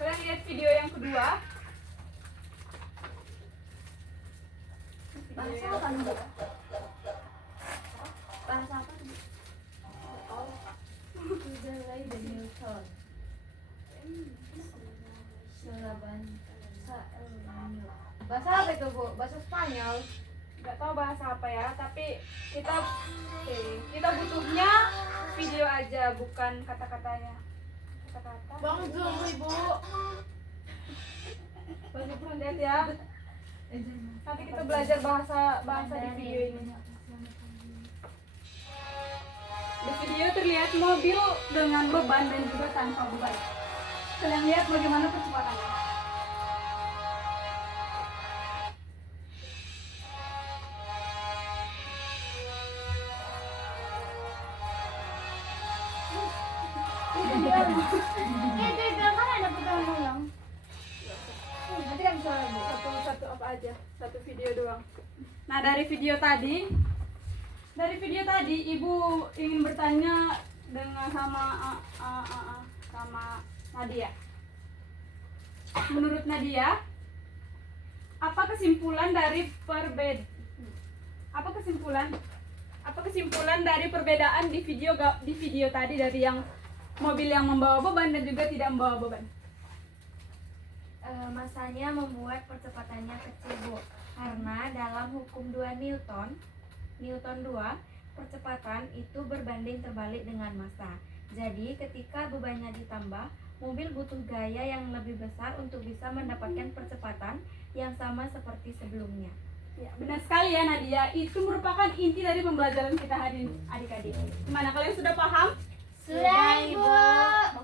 Kalian lihat video yang kedua. Bahasa apa nih, Bu? Bahasa apa nih? Bahasa apa itu, Bu? Bahasa Spanyol. Nggak tahu bahasa apa ya, tapi kita butuhnya video aja, bukan kata-katanya. Kata-kata. Bonjour Ibu. Banyak lihat ya. Nanti kita belajar bahasa di video ini. Di video terlihat mobil dengan beban dan juga tanpa beban. Kalian lihat bagaimana kecepatannya. Itu kan ada potong-potong. Nanti kan bisa satu apa aja, satu video doang. Nah dari video tadi Ibu ingin bertanya dengan sama Nadia. Menurut Nadia, apa kesimpulan Apa kesimpulan dari perbedaan di video tadi dari yang mobil yang membawa beban dan juga tidak membawa beban? Masanya membuat percepatannya kecil, Bu. Karena dalam hukum 2 Newton 2, percepatan itu berbanding terbalik dengan massa. Jadi ketika bebannya ditambah, mobil butuh gaya yang lebih besar untuk bisa mendapatkan percepatan yang sama seperti sebelumnya. Ya, benar sekali ya Nadia. Itu merupakan inti dari pembelajaran kita hari ini, adik-adik. Gimana, kalian sudah paham? Sudah, Ibu.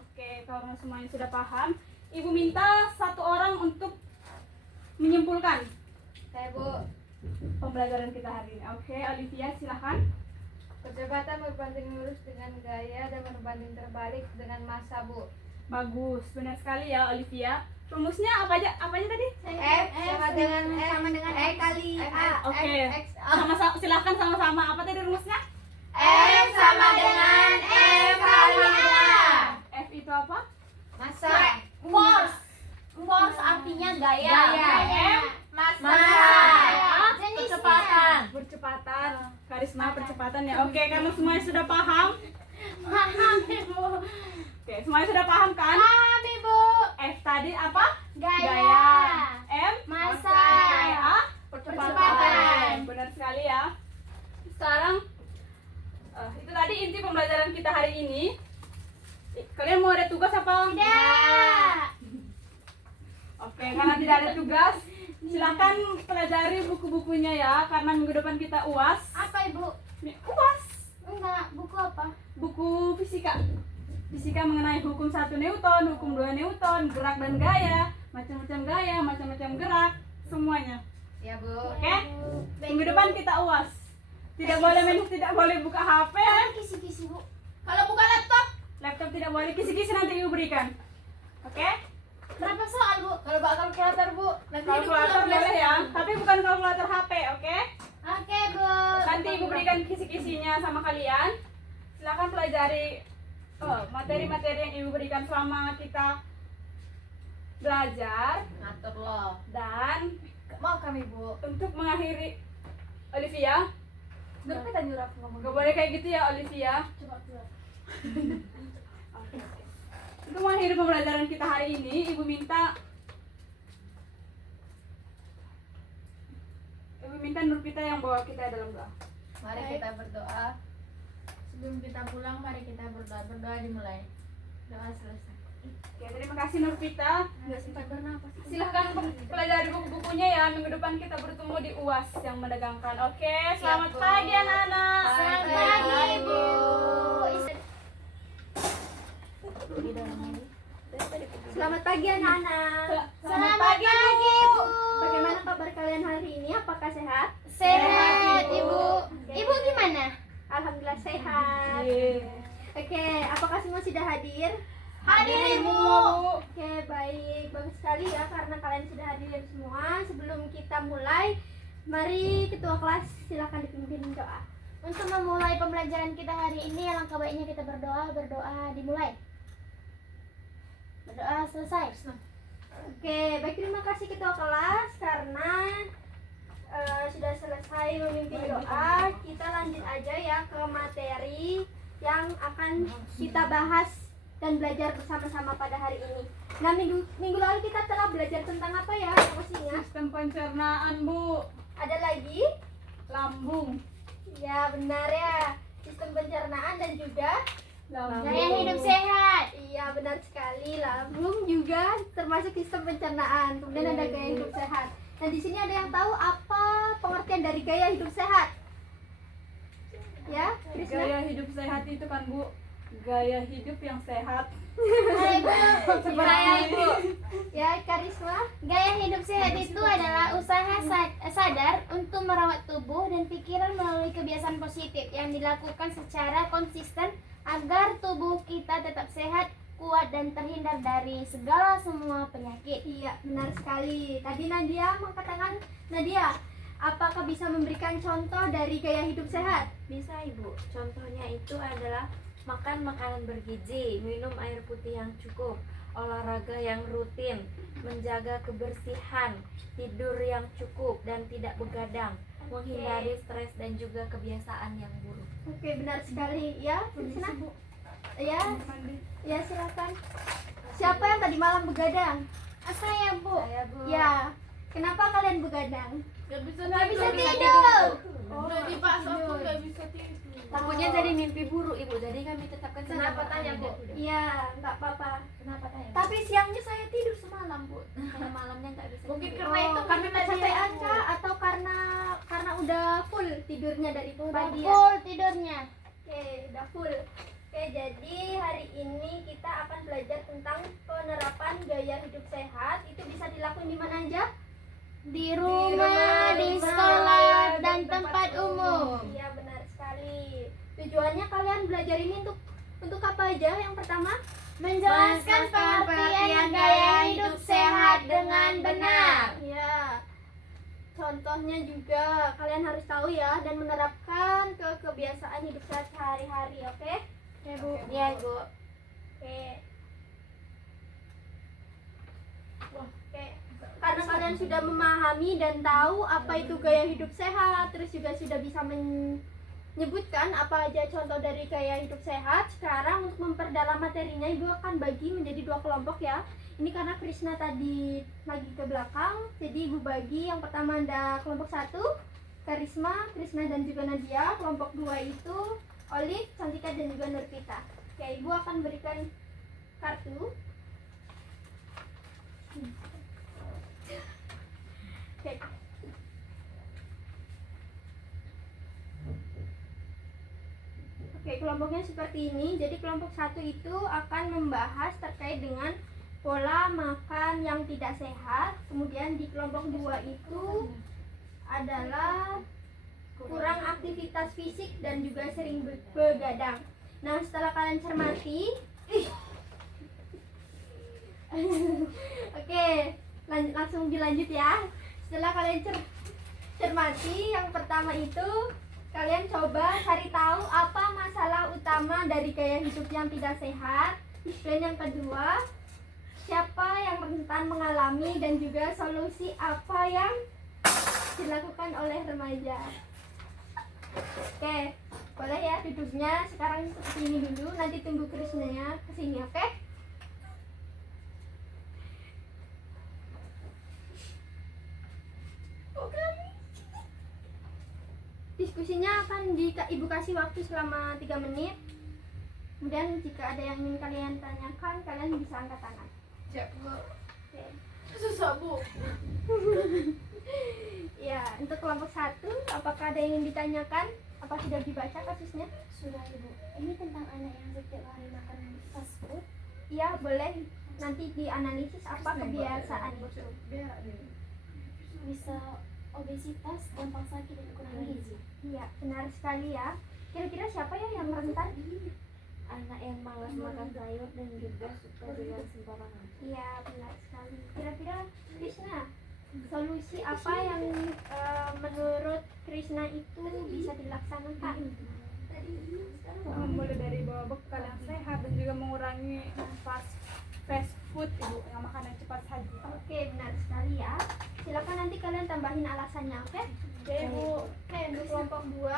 Oke, kalau semuanya sudah paham, Ibu minta satu orang untuk menyimpulkan Saya Bu, pembelajaran kita hari ini. Oke, Olivia silahkan. percepatan berbanding lurus dengan gaya dan berbanding terbalik dengan massa Bu. Bagus, benar sekali ya Olivia. Rumusnya apa aja tadi? F sama dengan sama dengan E kali A. Oke, sama-sama, silahkan sama-sama. Apa tadi rumusnya? F sama dengan M kali A. F itu apa? Massa. Force artinya gaya. M, Massa. percepatan. Percepatan. Karisma percepatan ya. Oke, kamu semuanya sudah paham? Paham, Ibu. Oke, semuanya sudah paham kan? Paham, Ibu. F tadi apa? Gaya. M, Massa. A, Percepatan. Benar sekali ya. Sekarang itu tadi inti pembelajaran kita hari ini. Kalian mau ada tugas apa? Tidak. Oke, karena tidak ada tugas, silakan pelajari buku-bukunya ya, karena minggu depan kita UAS. Apa, Ibu? UAS, Enggak, buku apa? buku fisika. Fisika mengenai hukum 1 Newton, hukum 2 Newton, gerak dan gaya, macam-macam gerak, semuanya. Ya Bu. Oke? Minggu depan kita UAS. Tidak boleh buka HP. Kisi-kisi, Bu. Kalau buka laptop tidak boleh, kisi-kisi nanti Ibu berikan. Oke? Berapa soal, Bu? Kalau bawa kalkulator Bu, nanti Kalkulator boleh ya, tapi bukan kalkulator HP, oke? Oke, Bu. Nanti Ibu berikan kisi-kisinya sama kalian. Silakan pelajari materi-materi yang Ibu berikan selama kita belajar. ngatur loh. Dan Mau kami Bu. untuk mengakhiri, Olivia, Gak kita nyurap ngomong. gak boleh kayak gitu ya Olivia. Coba keluar. Oke. Untuk mengakhiri pembelajaran kita hari ini, Ibu minta Nurpita yang bawa kita dalam doa. Mari kita berdoa. Sebelum kita pulang, mari kita berdoa. Berdoa dimulai. Doa selesai. Oke, terima kasih Nurpita. Enggak sempat bernapas. Silahkan pelajari buku-bukunya ya. Minggu depan kita bertemu di UAS yang menegangkan. Oke, selamat Bu. pagi anak-anak. Selamat pagi, Ibu. Selamat pagi anak-anak. Selamat pagi, Bu. Bagaimana kabar kalian hari ini? Apakah sehat? Sehat, Ibu. Ibu gimana? Alhamdulillah sehat. Oke, apakah semua sudah hadir? Hadir, Ibu. Oke, baik. Bagus sekali ya karena kalian sudah hadir semua. Sebelum kita mulai, mari ketua kelas silakan dipimpin doa. Untuk memulai pembelajaran kita hari ini, alangkah baiknya kita berdoa dimulai. Berdoa selesai. Oke, baik, terima kasih ketua kelas karena sudah selesai memimpin doa. Kita lanjut aja ya ke materi yang akan kita bahas dan belajar bersama-sama pada hari ini. Nah, minggu lalu kita telah belajar tentang apa ya? Pastinya. Sistem pencernaan, Bu. Ada lagi? Lambung. Ya, benar ya. Sistem pencernaan dan juga Gaya hidup sehat. iya, benar sekali. Lambung juga termasuk sistem pencernaan. Kemudian ada gaya hidup sehat. Nah, di sini ada yang tahu apa pengertian dari gaya hidup sehat? Ya, Krisna? Gaya hidup sehat itu kan, Bu, gaya hidup yang sehat. Hai, Bu. Gimana Ibu? Ya, Karisma? Gaya hidup sehat itu adalah usaha sadar untuk merawat tubuh dan pikiran melalui kebiasaan positif yang dilakukan secara konsisten agar tubuh kita tetap sehat, kuat, dan terhindar dari segala semua penyakit. Iya, benar sekali. Tadi Nadia mengatakan, Nadia, apakah bisa memberikan contoh dari gaya hidup sehat? Bisa, Ibu. Contohnya itu adalah makan makanan bergizi, minum air putih yang cukup, olahraga yang rutin, menjaga kebersihan, tidur yang cukup dan tidak begadang, menghindari stres dan juga kebiasaan yang buruk. Oke, benar sekali ya. Krisna. Ya, ya silakan. Siapa yang tadi malam begadang? Saya, Bu. Ya. Kenapa kalian begadang? Gak bisa tidur. Udah dipaksa pun gak bisa tidur. Takutnya jadi mimpi buruk Ibu, jadi kami tetapkan saja. Kenapa tanya, Bu? Iya, nggak apa-apa. Kenapa tanya? Tapi siangnya saya tidur semalam, Bu. Karena malamnya nggak bisa. Mungkin tidur. karena itu karena tadi kecapean kah atau karena udah full tidurnya dari pagi ya? Full tidurnya. Oke, udah full. Oke, jadi hari ini kita akan belajar tentang penerapan gaya hidup sehat. Itu bisa dilakukan di mana aja? Di rumah, di sekolah, dan tempat umum. Iya, benar sekali. Tujuannya kalian belajar ini untuk apa aja? Yang pertama, Menjelaskan pengertian gaya hidup sehat dengan benar. ya. Contohnya juga kalian harus tahu ya dan menerapkan ke kebiasaan hidup sehat sehari-hari, oke? Ya, Bu. Iya Ibu. Oke. Oke. Karena kalian sudah memahami dan tahu apa itu gaya hidup sehat, terus juga sudah bisa menyebutkan apa aja contoh dari gaya hidup sehat. Sekarang untuk memperdalam materinya, Ibu akan bagi menjadi 2 kelompok ya. Ini karena Krisna tadi lagi ke belakang, jadi Ibu bagi. Yang pertama ada kelompok 1, Karisma, Krisna dan juga Nadia. Kelompok 2 itu Olive, Cantika dan juga Nurpita. Oke, Ibu akan berikan kartu. Oke. Oke, kelompoknya seperti ini. Jadi kelompok 1 itu akan membahas terkait dengan pola makan yang tidak sehat. Kemudian di kelompok 2 itu adalah kurang aktivitas fisik dan juga sering begadang. Nah, setelah kalian cermati, oke, langsung dilanjut ya. Setelah kalian cermati, yang pertama itu kalian coba cari tahu apa masalah utama dari gaya hidup yang tidak sehat. Dan yang kedua, siapa yang rentan mengalami dan juga solusi apa yang dilakukan oleh remaja. Oke, boleh ya duduknya sekarang seperti ini dulu, nanti tunggu Krisnanya kesini, oke? Diskusinya akan Ibu kasih waktu selama 3 menit. Kemudian jika ada yang ingin kalian tanyakan, kalian bisa angkat tangan. Siap, Bu. Oke. Susah, Bu. Ya, untuk kelompok 1, apakah ada yang ingin ditanyakan? Apa sudah dibaca kasusnya? Sudah, Ibu. Ini tentang anak yang setiap hari makan fast food. Iya, boleh. Nanti dianalisis apa kebiasaan itu. Bisa obesitas, gampang sakit, dan kurang gizi. Iya, benar sekali ya. Kira-kira siapa ya yang rentan? Anak yang malas makan sayur dan juga suka dengan sembarangan. Iya, benar sekali. Kira-kira Krisna, solusi apa yang menurut Krisna itu bisa dilaksanakan? Mulai dari bawa bekal yang sehat dan juga mengurangi fast food, Ibu, yang makanan cepat saji. Oke, benar sekali ya. Silakan nanti kalian tambahin alasannya, oke? Oke, Bu. Oke, untuk kelompok 2.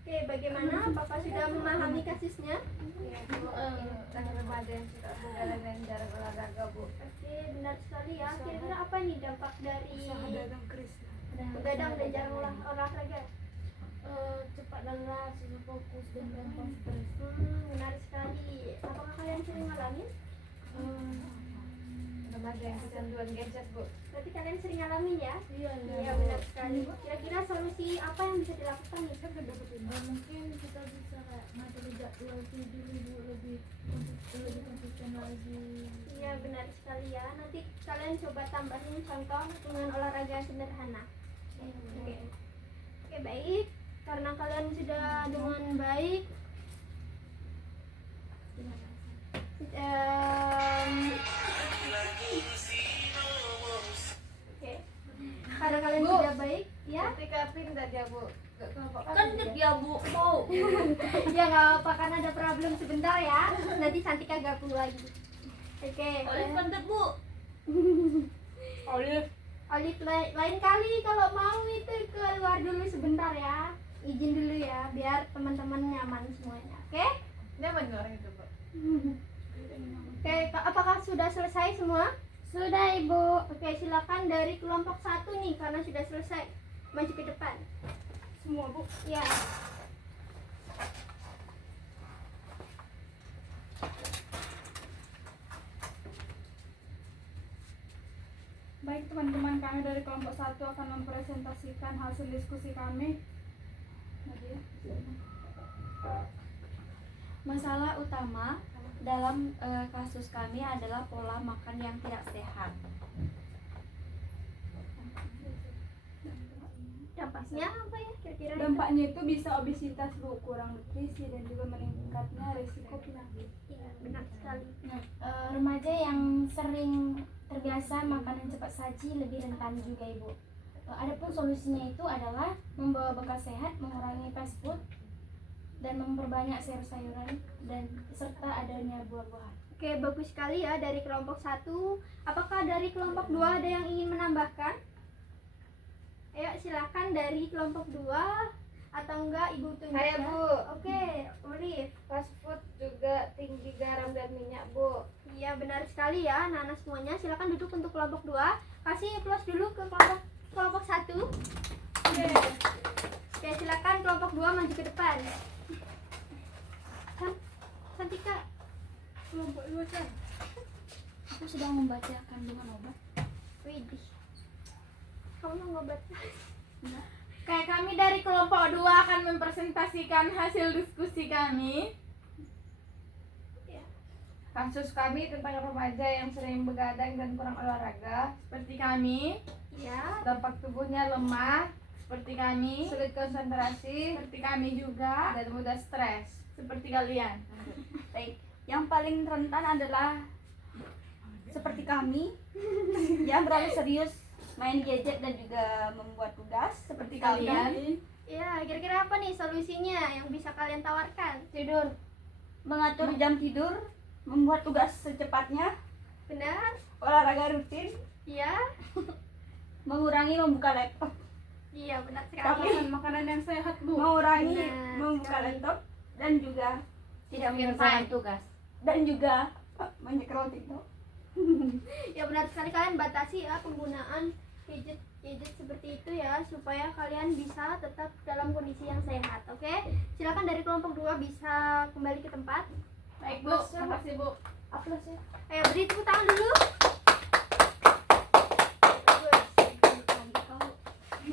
Oke, bagaimana? Bapak sudah memahami kasusnya? Iya Bu, tentang remaja yang suka begadang dan jarang olahraga Bu. Oke, benar sekali ya. Kira-kira apa nih dampak dari Dagang Krisna. begadang dan jarang olahraga? Cepat lelah, susah fokus, dan gampang stres. Benar sekali. Apakah kalian sering ngalamin? Remaja yang kecanduan gadget Bu. Berarti kalian sering ngalamin ya? Iya, benar sekali. Kira-kira solusi apa yang bisa dilakukan nih? Mungkin kita bisa ngatur jadwal tidur Ibu lebih konsisten lagi. Iya, benar sekali ya. Nanti kalian coba tambahin contoh dengan olahraga sederhana. Oke. Oke, baik. Karena kalian sudah dengan baik oke. Karena kalian sudah baik, ya. Ketika pindah dia Bu, gak kelompok Kan dia Bu mau. Ya nggak apa-apa, kan ada problem sebentar ya. Nanti Santika gabung lagi. Oke. Oleh pantat Bu. Olive. Olive lain kali kalau mau izin dulu ya biar teman-teman nyaman semuanya. Oke? Nyaman nggak orang itu, Bu? Oke, apakah sudah selesai semua? Sudah Ibu. Oke, silakan dari kelompok 1 nih karena sudah selesai. Maju ke depan. Semua Bu. Ya. Baik teman-teman, kami dari kelompok 1 akan mempresentasikan hasil diskusi kami. Nadia. Masalah utama dalam kasus kami adalah pola makan yang tidak sehat. Dampaknya apa ya kira-kira? Dampaknya itu bisa obesitas Bu, kurang nutrisi dan juga meningkatnya risiko penyakit. Iya, benar sekali. Remaja yang sering terbiasa makanan cepat saji lebih rentan juga Ibu. Adapun solusinya itu adalah membawa bekal sehat, mengurangi fast food, dan memperbanyak sayur-sayuran dan serta adanya buah-buahan. Oke, bagus sekali ya dari kelompok 1. Apakah dari kelompok 2 ada yang ingin menambahkan? Ayo silakan dari kelompok 2 atau enggak Ibu tunjuk Saya, ya. Bu. Oke, Olive. Fast food juga tinggi garam dan minyak, Bu. Iya, benar sekali ya anak-anak semuanya. Silakan duduk untuk kelompok 2. Kasih plus dulu ke kelompok 1. Oke, silakan kelompok 2 maju ke depan. Santika. Kelompok 2 kan? Aku sedang membaca kandungan obat. Widih. Kamu mau ngobat? Kayak kami dari kelompok 2 akan mempresentasikan hasil diskusi kami. Kasus kami tentang remaja yang sering begadang dan kurang olahraga, Seperti kami, Ya. dampak tubuhnya lemah, seperti kami, sulit konsentrasi, seperti kami juga, dan mudah stres. seperti kalian. Baik, yang paling rentan adalah seperti kami yang beralih serius main gadget dan juga membuat tugas seperti kalian. Ya, kira-kira apa nih solusinya yang bisa kalian tawarkan? Tidur, mengatur jam tidur, membuat tugas secepatnya, Benar? olahraga rutin, Iya. mengurangi membuka laptop, Iya, benar sekali. Makanan makanan yang sehat Bu. mengurangi Benar membuka sekali. laptop dan juga Tidak menyelesaikan tugas. dan juga menyekrol TikTok. Ya, benar sekali, kalian batasi ya penggunaan gadget seperti itu ya supaya kalian bisa tetap dalam kondisi yang sehat. Oke? Silakan dari kelompok 2 bisa kembali ke tempat. Baik Bu, makasih Bu. Aplaus ya. Ayo beri tepuk tangan dulu.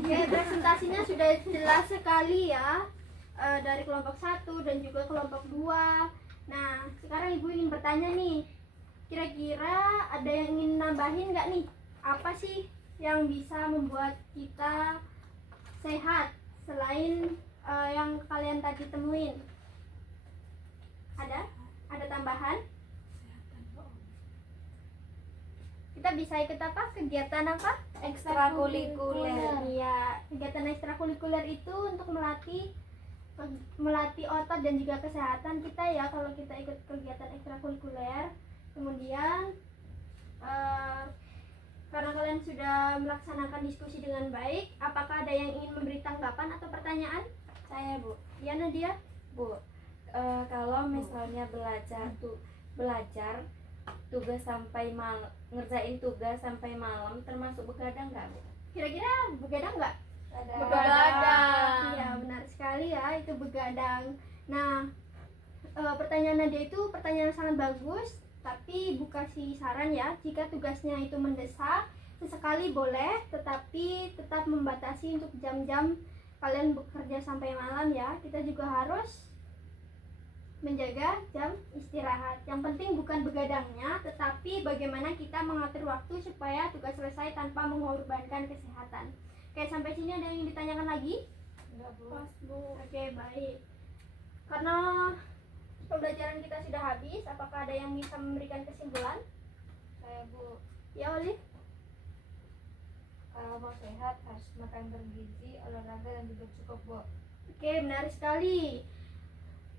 Oke, presentasinya sudah jelas sekali ya dari kelompok 1 dan juga kelompok 2. Nah, sekarang Ibu ingin bertanya nih, kira-kira ada yang ingin nambahin nggak nih? Apa sih yang bisa membuat kita sehat selain yang kalian tadi temuin? Ada? Ada tambahan? Kita bisa ikut apa? Kegiatan apa? Ekstrakurikuler. Iya, kegiatan ekstrakurikuler itu untuk melatih otot dan juga kesehatan kita ya kalau kita ikut kegiatan ekstrakurikuler. Kemudian karena kalian sudah melaksanakan diskusi dengan baik, apakah ada yang ingin memberi tanggapan atau pertanyaan? Saya, Bu. Ya, Nadia. Bu, kalau misalnya belajar tugas sampai malam, ngerjain tugas sampai malam termasuk begadang nggak, Bu? Kira-kira begadang nggak? Begadang. Iya, benar sekali ya, itu begadang. Nah, pertanyaan Nadia itu pertanyaan yang sangat bagus, tapi Bu kasih saran ya, jika tugasnya itu mendesak, sesekali boleh, tetapi tetap membatasi untuk jam-jam kalian bekerja sampai malam ya. Kita juga harus menjaga jam istirahat. Yang penting bukan begadangnya, tetapi bagaimana kita mengatur waktu supaya tugas selesai tanpa mengorbankan kesehatan. Oke, sampai sini ada yang ditanyakan lagi? Pas Bu. Oke, baik. Karena pembelajaran kita sudah habis, apakah ada yang bisa memberikan kesimpulan? Saya, Bu, Ya, Olive? kalau mau sehat harus makan bergizi, olahraga dan tidur cukup, Bu. Oke, benar sekali.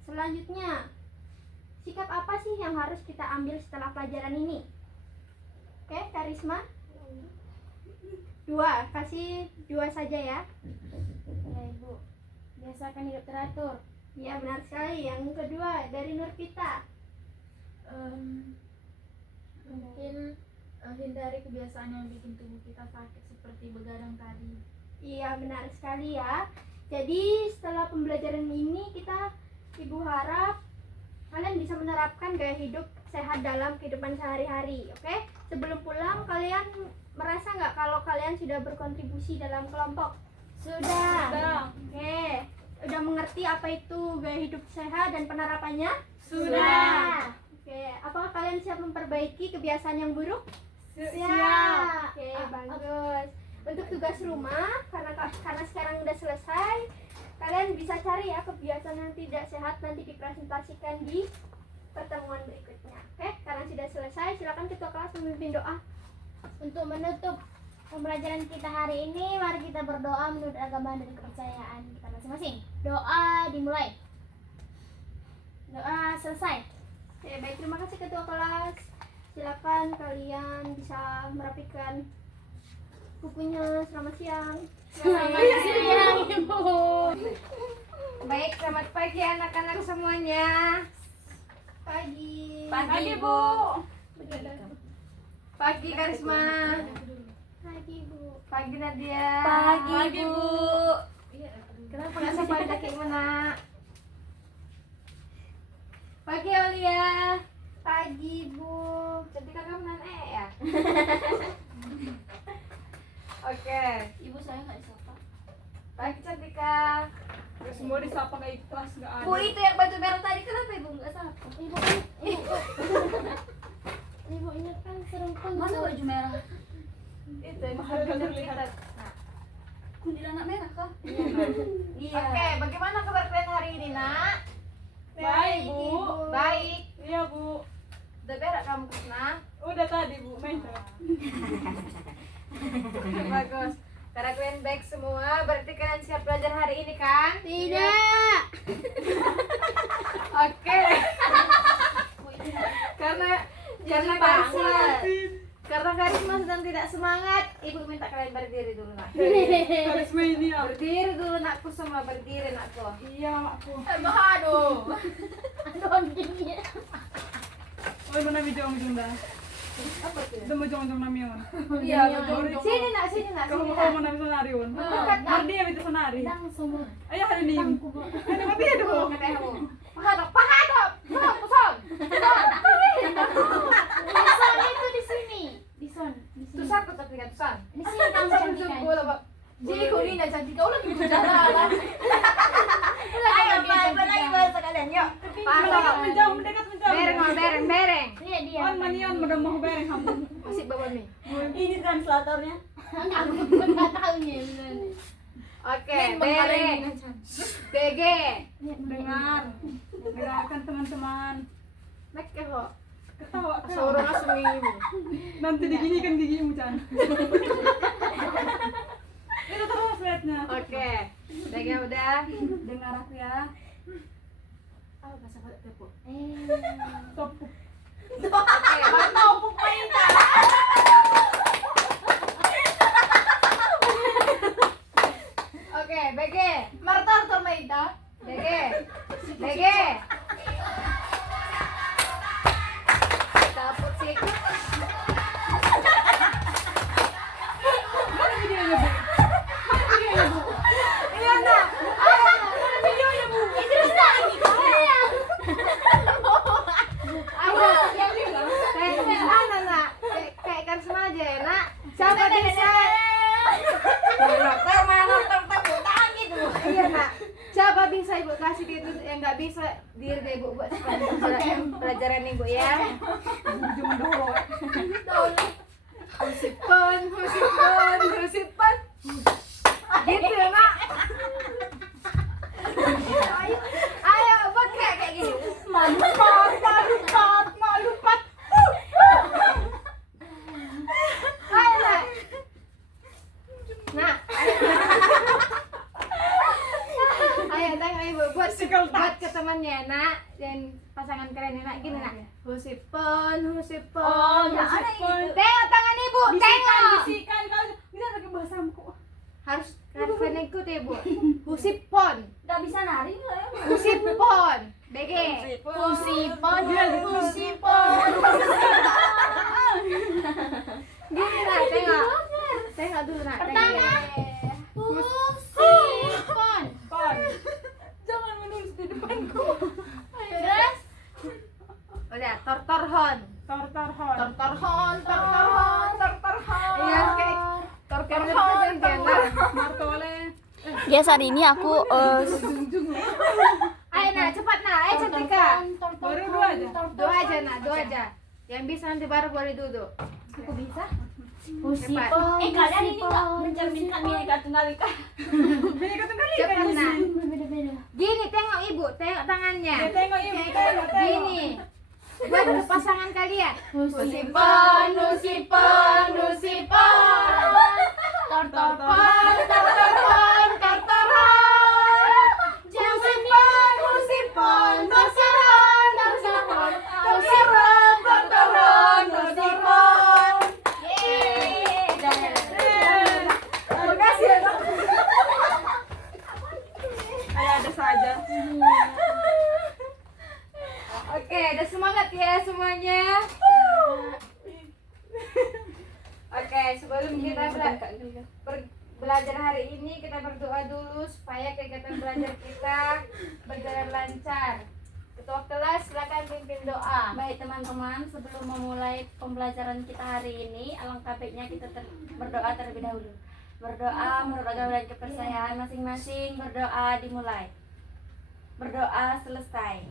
Selanjutnya, sikap apa sih yang harus kita ambil setelah pelajaran ini? Oke, Karisma? 2, kasih 2 saja ya. Ya, Ibu. biasakan hidup teratur. Ya benar sekali. Yang kedua dari Nurpita. Mungkin hindari kebiasaan yang bikin tubuh kita sakit seperti begadang tadi. Iya benar sekali ya. Jadi setelah pembelajaran ini Ibu harap kalian bisa menerapkan gaya hidup sehat dalam kehidupan sehari-hari. Oke? Sebelum pulang kalian merasa nggak kalau kalian sudah berkontribusi dalam kelompok? Sudah. Oke. Udah mengerti apa itu gaya hidup sehat dan penerapannya? Sudah. Oke. Apakah kalian siap memperbaiki kebiasaan yang buruk? Siap. Oke, bagus. Untuk tugas rumah, karena sekarang udah selesai, kalian bisa cari ya kebiasaan yang tidak sehat nanti dipresentasikan di pertemuan berikutnya. Oke, karena sudah selesai, silakan ketua kelas memimpin doa. Untuk menutup pembelajaran kita hari ini, mari kita berdoa menurut agama dan kepercayaan kita masing-masing. Doa dimulai. Doa selesai. Oke, baik, terima kasih ketua kelas. Silakan kalian bisa merapikan bukunya. Selamat siang. Selamat siang, Ibu. Baik, selamat pagi anak-anak semuanya. Pagi. Pagi, Bu. Pagi Karisma. Pagi, Bu. Pagi Nadia. Pagi, Bu. Kenapa nggak sapa kayak mana? Pagi Aulia. Pagi, Bu. Cantik kamu nan ya? Oke. Ibu saya nggak disapa. Pagi Cantika. Semua disapa kayak kelas nggak ada. Bu itu yang baju merah tadi kenapa ibu nggak sapa? Ibu ingat kan serempun. Mana baju merah? Itu yang Harga terlihat. kuntilanak merah kah? Iya. Oke, bagaimana kabar kalian hari ini nak? Baik, Bu. Baik. Iya, Bu. Udah berak kamu Krisna? Udah tadi, Bu. Main. Bagus. Karena kalian baik semua, berarti kalian siap belajar hari ini kan? Tidak. Oke. Karena Karisma sedang tidak semangat, ibu minta kalian berdiri dulu nak. Karisma ini ya. Berdiri dulu nakku semua, berdiri nakku. Iya, makku. Aduh. Dongengnya. Oh, mana bijong-bijong dah. Apa tuh? Itu bijong-bijong namion. Iya, betul. Sini nak, sini nak. Kamu mau nami sonarion. Mardi ya itu sonari. Dang semua. Ayo hari ini. Ada apa dia dulu? Pahadok, pahadok. Pusong. Dison itu di sini. Dison. Tusan aku tapi kan tusan. Di sini kamu cantikan. Jadi kau ini cantik kau lagi berjalan. Ayo, lagi bahasa kalian, yuk. Menjauh, mendekat menjauh. Bereng. Lihat dia. On manion udah mau bereng kamu. Masih bawa nih. Ini translatornya. Aku pun nggak tahunya benar. Oke, bereng. BG. Dengarkan teman-teman. Mek kok. Ketawa kau. Seorang asli. Nanti diginikan gigimu Chan. Itu terus liatnya. Oke. Baiknya udah. Dengar aku ya. Oh, bahasa Batak tepo. Topuk. Oke. Topuk main Oke, BG. Martor Maida. BG. Dapet sih. Mana videonya, Bu? Mana videonya, Bu? Iya, nak. Mana videonya, Bu? Kayak Karisma aja ya, nak. Siapa bisa? Iya, nak. Siapa bisa ibu kasih itu yang nggak bisa diri deh ibu buat pelajaran ibu ya. Ujung dulu. Husipon. Gitu ya, nak. Ayo buat kayak gini. Malupat. Ayo, nak. Nah. Ayo tanya ibu buat ke temannya nak dan pasangan kalian nak gini nak. Husipon. Ya, ada gitu. Tengok tangan ibu, tengok. Bisikan kau. Bisa pakai bahasa kok. Harus kalian ikut ya bu. Husipon. tak bisa nari lah ya. Usipon. BG. Usipon. Gini nak, tengok. Tengok dulu nak. Pertama, Usipon. Pon. Jangan menulis di depanku. terus Udah, tortorhon. Tortorhon. Tortorhon. Iya, kayak Tortorhon. Martole. Guys, hari ini aku Ayo nak, cepat nak. Ayo Cantika. Baru dua aja. Dua aja nak, dua aja. Yang bisa nanti baru boleh duduk. aku bisa. Cepat. Kalian ini nggak mencerminkan Bineka Tunggal Ika. Cepat nak. Gini, tengok ibu, tengok tangannya. Tengok ibu, tengok. Gini. Buat ke pasangan kalian. Usipon, usipon, usipon. Tortorhon, tortorhon, tortorhon. Usipon, usipon, tortorhon, tortorhon, tortorhon, tortorhon, tortorhon. Terima kasih ya, Dok. Ada saja. Oke, udah semangat ya semuanya. Oke, sebelum kita belajar hari ini, kita berdoa dulu supaya kegiatan belajar kita berjalan lancar. Ketua kelas silakan pimpin doa. Baik teman-teman, sebelum memulai pembelajaran kita hari ini, alangkah baiknya kita berdoa terlebih dahulu. Berdoa menurut agama dan kepercayaan masing-masing. Berdoa dimulai. Berdoa selesai.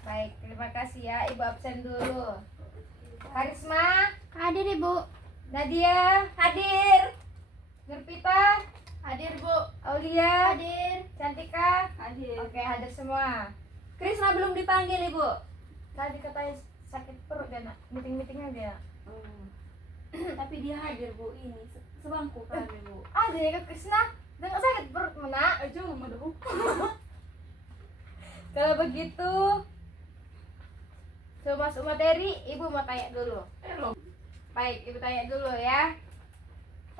Baik, terima kasih ya. Ibu absen dulu. Karisma, Hadir Ibu. Nadia, Hadir. Nurpita, Hadir Bu. Aulia, Hadir. Cantika. Hadir. Oke, hadir semua. Krisna belum dipanggil, Ibu. Tadi katanya sakit perut dia nak. Meeting-meetingnya dia. Tapi dia hadir, Bu. Ini sebangku kami, Bu. Ah, dia ke Krisna. Dengar sakit perut mana? Ayo, madu. Kalau begitu, coba masuk materi. Ibu mau tanya dulu. Baik, ibu tanya dulu ya.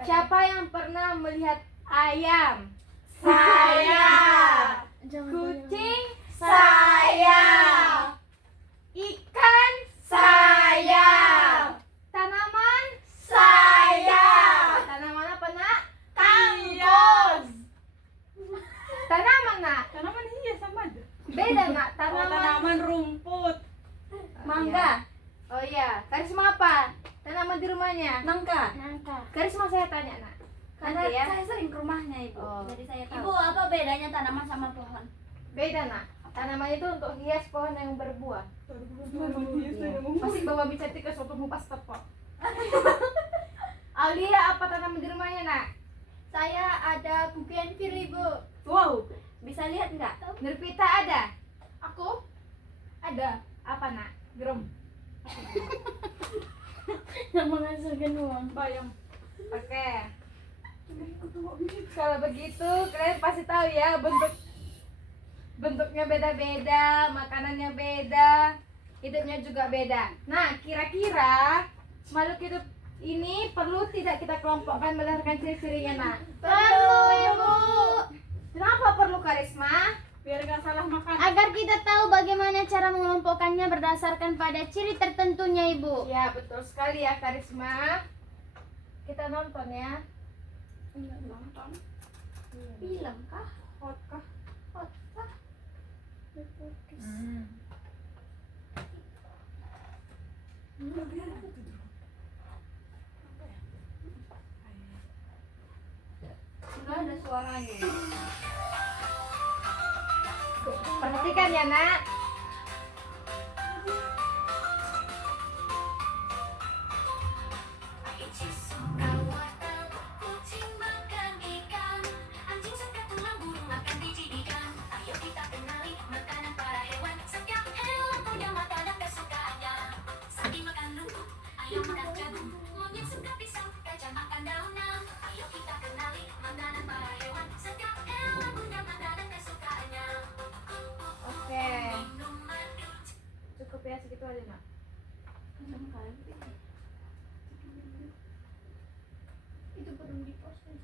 Siapa yang pernah melihat ayam? Saya. Kucing? Saya. Ikan? Saya. Tanaman? Saya. Tanaman apa nak? Kangkung. Tanaman nak? Tanaman iya sama aja. Beda nak? Oh, Tanaman tanaman rumput. mangga. Oh iya, Karisma apa? Tanaman di rumahnya? Nangka. Nangka. Karisma saya tanya nak. Karena Nanti ya. saya sering ke rumahnya, Ibu. Oh. Jadi saya tahu. Ibu, apa bedanya tanaman sama pohon? Beda nak. Tanaman itu untuk hias pohon yang berbuah. Masih Masih bawa bicara ke suatu mupas tepok. Aulia apa tanaman di rumahnya nak? Saya ada bugenvil Ibu. wow. Bisa lihat nggak? Nurpita ada? Aku Ada. Apa nak? Geram. yang menghasilkan uang. Bayang. Oke. Kalau begitu kalian pasti tahu ya bentuknya beda-beda, makanannya beda, hidupnya juga beda. Nah, kira-kira makhluk hidup ini perlu tidak kita kelompokkan berdasarkan ciri-cirinya, nak? Perlu Ibu. Kenapa perlu Karisma? Biar gak salah makan. Agar kita tahu bagaimana cara mengelompokkannya berdasarkan pada ciri tertentunya Ibu. Ya, betul sekali ya Karisma. Kita nonton ya. Nonton. Film kah? Hot kah? Hot kah? Sudah ada suaranya. Perhatikan ya, nak. Kucing makan ikan, anjing suka tulang burung makan biji ikan. Ayo kita kenali makanan para hewan. Setiap hewan punya makanan kesukaannya. Sapi makan rumput, ayam makan jagung, monyet suka pisang, gajah makan daunan. Ayo kita kenali makanan para hewan. Setiap hewan punya makanan kesukaannya. Oke. Minum madu. Cukup ya segitu aja, nak. Itu belum dipost sih.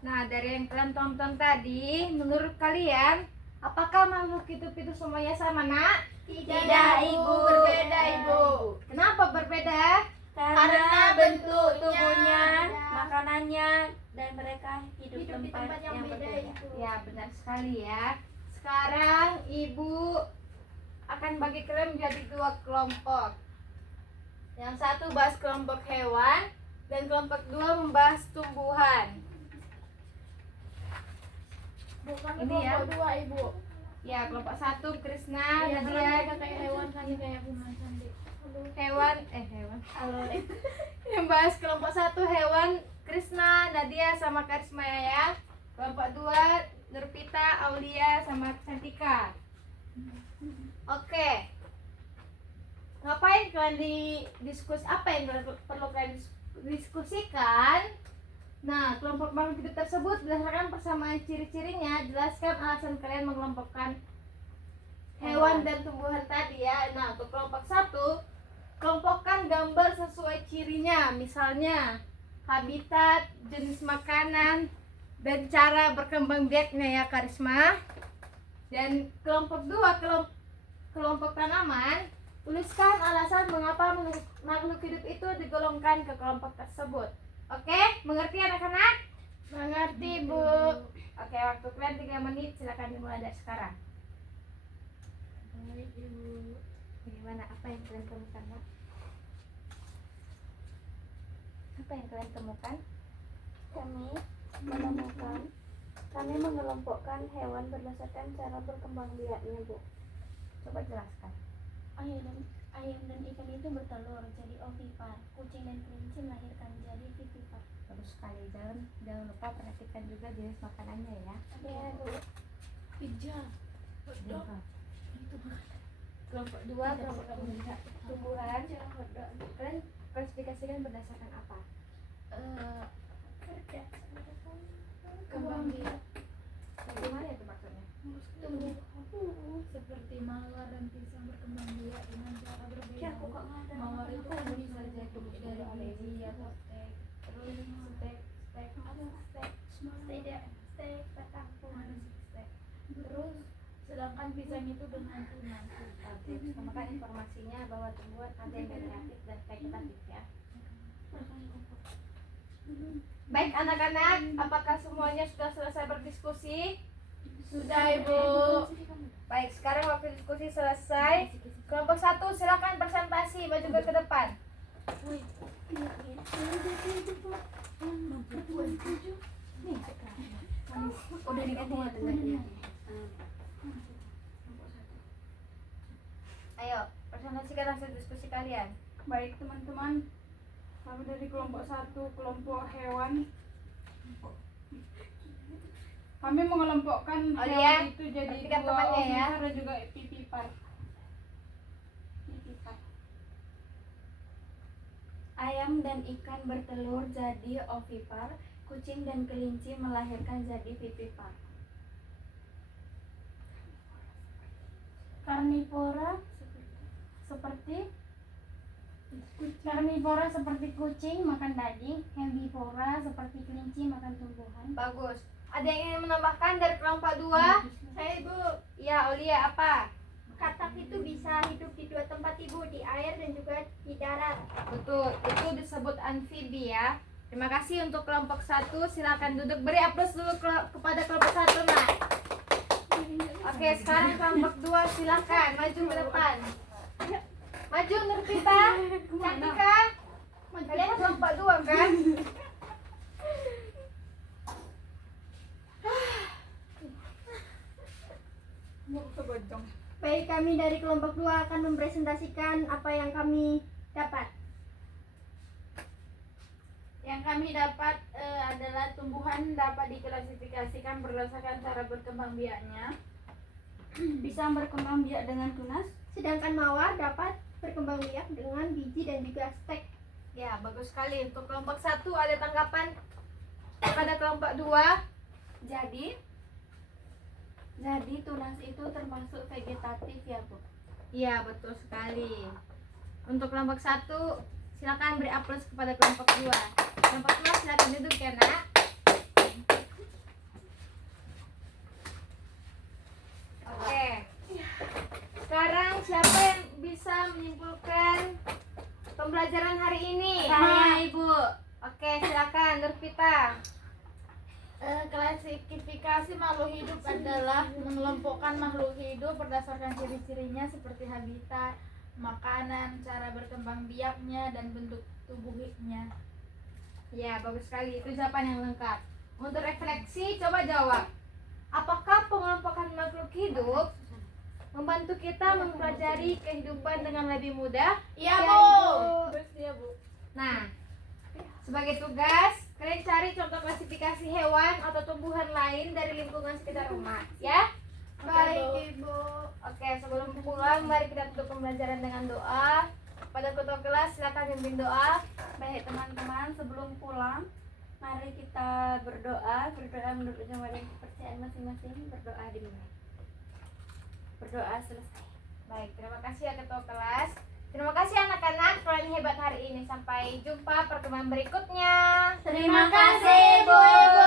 Nah, dari yang kalian tonton tadi, menurut kalian apakah makhluk hidup itu semuanya sama, Nak? Tidak, Ibu. Berbeda, Ibu. Kenapa berbeda? Karena bentuk tubuhnya, tubuhnya, makanannya, dan mereka hidup, Hidup di tempat yang beda, Ibu. Ya, benar sekali ya. Sekarang Ibu akan bagi kalian menjadi dua kelompok. Yang satu bahas kelompok hewan dan kelompok dua membahas tumbuhan. Bukan Ini ya. kelompok 2, Ibu. Ya, kelompok satu Krisna, Iya, Nadia, karena mereka kayak hewan, kami kayak kuman candi. hewan. Yang bahas kelompok satu hewan Krisna, Nadia sama Karisma ya. Kelompok dua Nurpita, Aulia sama Cantika. Oke. Ngapain kalian apa yang perlu kalian diskusikan? Nah, kelompok makhluk hidup tersebut berdasarkan persamaan ciri-cirinya, jelaskan alasan kalian mengelompokkan hewan dan tumbuhan tadi ya. Nah, untuk kelompok satu, kelompokkan gambar sesuai cirinya, misalnya habitat, jenis makanan, dan cara berkembang biaknya ya Karisma. Dan kelompok dua, kelompok tanaman, tuliskan alasan mengapa makhluk hidup itu digolongkan ke kelompok tersebut. Oke, mengerti anak-anak? Mengerti, Bu. Oke, waktu kalian 3 menit, silakan dimulai dari sekarang. Bagaimana? Apa yang kalian temukan, Nak? Apa yang kalian temukan? Kami mengelompokkan hewan berdasarkan cara berkembang biaknya, Bu. Coba jelaskan. Ayam dan ikan itu bertelur jadi ovipar. Kucing dan kelinci melahirkan jadi vivipar. Bagus sekali. Jangan lupa perhatikan juga jenis makanannya ya. Ya, Bu. Pizza. Kelompok 2, kelompok tumbuhan. Kalian klasifikasikan berdasarkan apa? Kembang biak. Bagaimana itu maksudnya? Seperti mawar dan pisang berkembang biak dengan cara berbeda. Ya, aku kok nggak ada. Mawar itu kan bisa jadi dari biji atau stek. Terus stek stek. Terus sedangkan pisang itu dengan tunas. Maka informasinya bahwa tumbuhan ada yang reaktif dan vegetatif ya. Baik anak-anak, apakah semuanya sudah selesai berdiskusi? Sudah, Ibu. Baik, sekarang waktu diskusi selesai. Kelompok 1 silakan presentasi, maju ke depan. Udah diganti ya tengahnya. Ayo, presentasikan hasil diskusi kalian. Baik teman-teman, kami dari kelompok 1, kelompok hewan. Kami mengelompokkan Oh, hewan iya. itu jadi Perhatikan dua temannya ya. ovipar dan juga vivipar. Ayam dan ikan bertelur jadi ovipar, kucing dan kelinci melahirkan jadi vivipar. Karnivora seperti kucing makan daging, herbivora seperti kelinci makan tumbuhan. Bagus. Ada yang ingin menambahkan dari kelompok 2? Saya Ibu, Ya, Aulia apa? katak itu bisa hidup di 2 tempat Ibu, di air dan juga di darat. Betul, itu disebut amfibi ya. Terima kasih untuk kelompok 1. Silakan duduk. Beri aplaus dulu kepada kelompok 1, Nak. Oke, sekarang kelompok 2 silakan maju ke depan. Maju Nurpita, Cantika. Kalian kelompok 2 kan? Baik, kami dari kelompok 2 akan mempresentasikan apa yang kami dapat. Yang kami dapat adalah tumbuhan dapat diklasifikasikan berdasarkan cara berkembang biaknya. Bisa berkembang biak dengan tunas. Sedangkan mawar dapat berkembang biak dengan biji dan juga stek. Ya, bagus sekali. Untuk kelompok 1 ada tanggapan kepada kelompok 2. Jadi tunas itu termasuk vegetatif ya, Bu. Iya, betul sekali. Untuk kelompok 1 silakan beri aplaus kepada kelompok 2. Kelompok 2 silakan duduk ya nak. Oke. Sekarang siapa yang bisa menyimpulkan pembelajaran hari ini? Saya, Ibu. Oke, silakan Nurvita. Klasifikasi makhluk hidup adalah mengelompokkan makhluk hidup berdasarkan ciri-cirinya seperti habitat, makanan, cara berkembang biaknya, dan bentuk tubuhnya. Ya, bagus sekali. Itu jawaban yang lengkap. Untuk refleksi, coba jawab. Apakah pengelompokan makhluk hidup membantu kita mempelajari kehidupan dengan lebih mudah? Iya, Ya, Bu. Ibu. Nah, sebagai tugas, kalian cari contoh klasifikasi hewan atau tumbuhan lain dari lingkungan sekitar rumah, ya? Baik, Ibu. Oke, sebelum pulang, mari kita tutup pembelajaran dengan doa. Pada ketua kelas, silakan pimpin doa. Baik teman-teman, sebelum pulang, mari kita berdoa menurut jawaban kepercayaan masing-masing. Berdoa dimulai. Berdoa selesai. Baik, terima kasih ya ketua kelas. Terima kasih anak-anak, kalian hebat hari ini. Sampai jumpa pertemuan berikutnya. Terima kasih, Bu.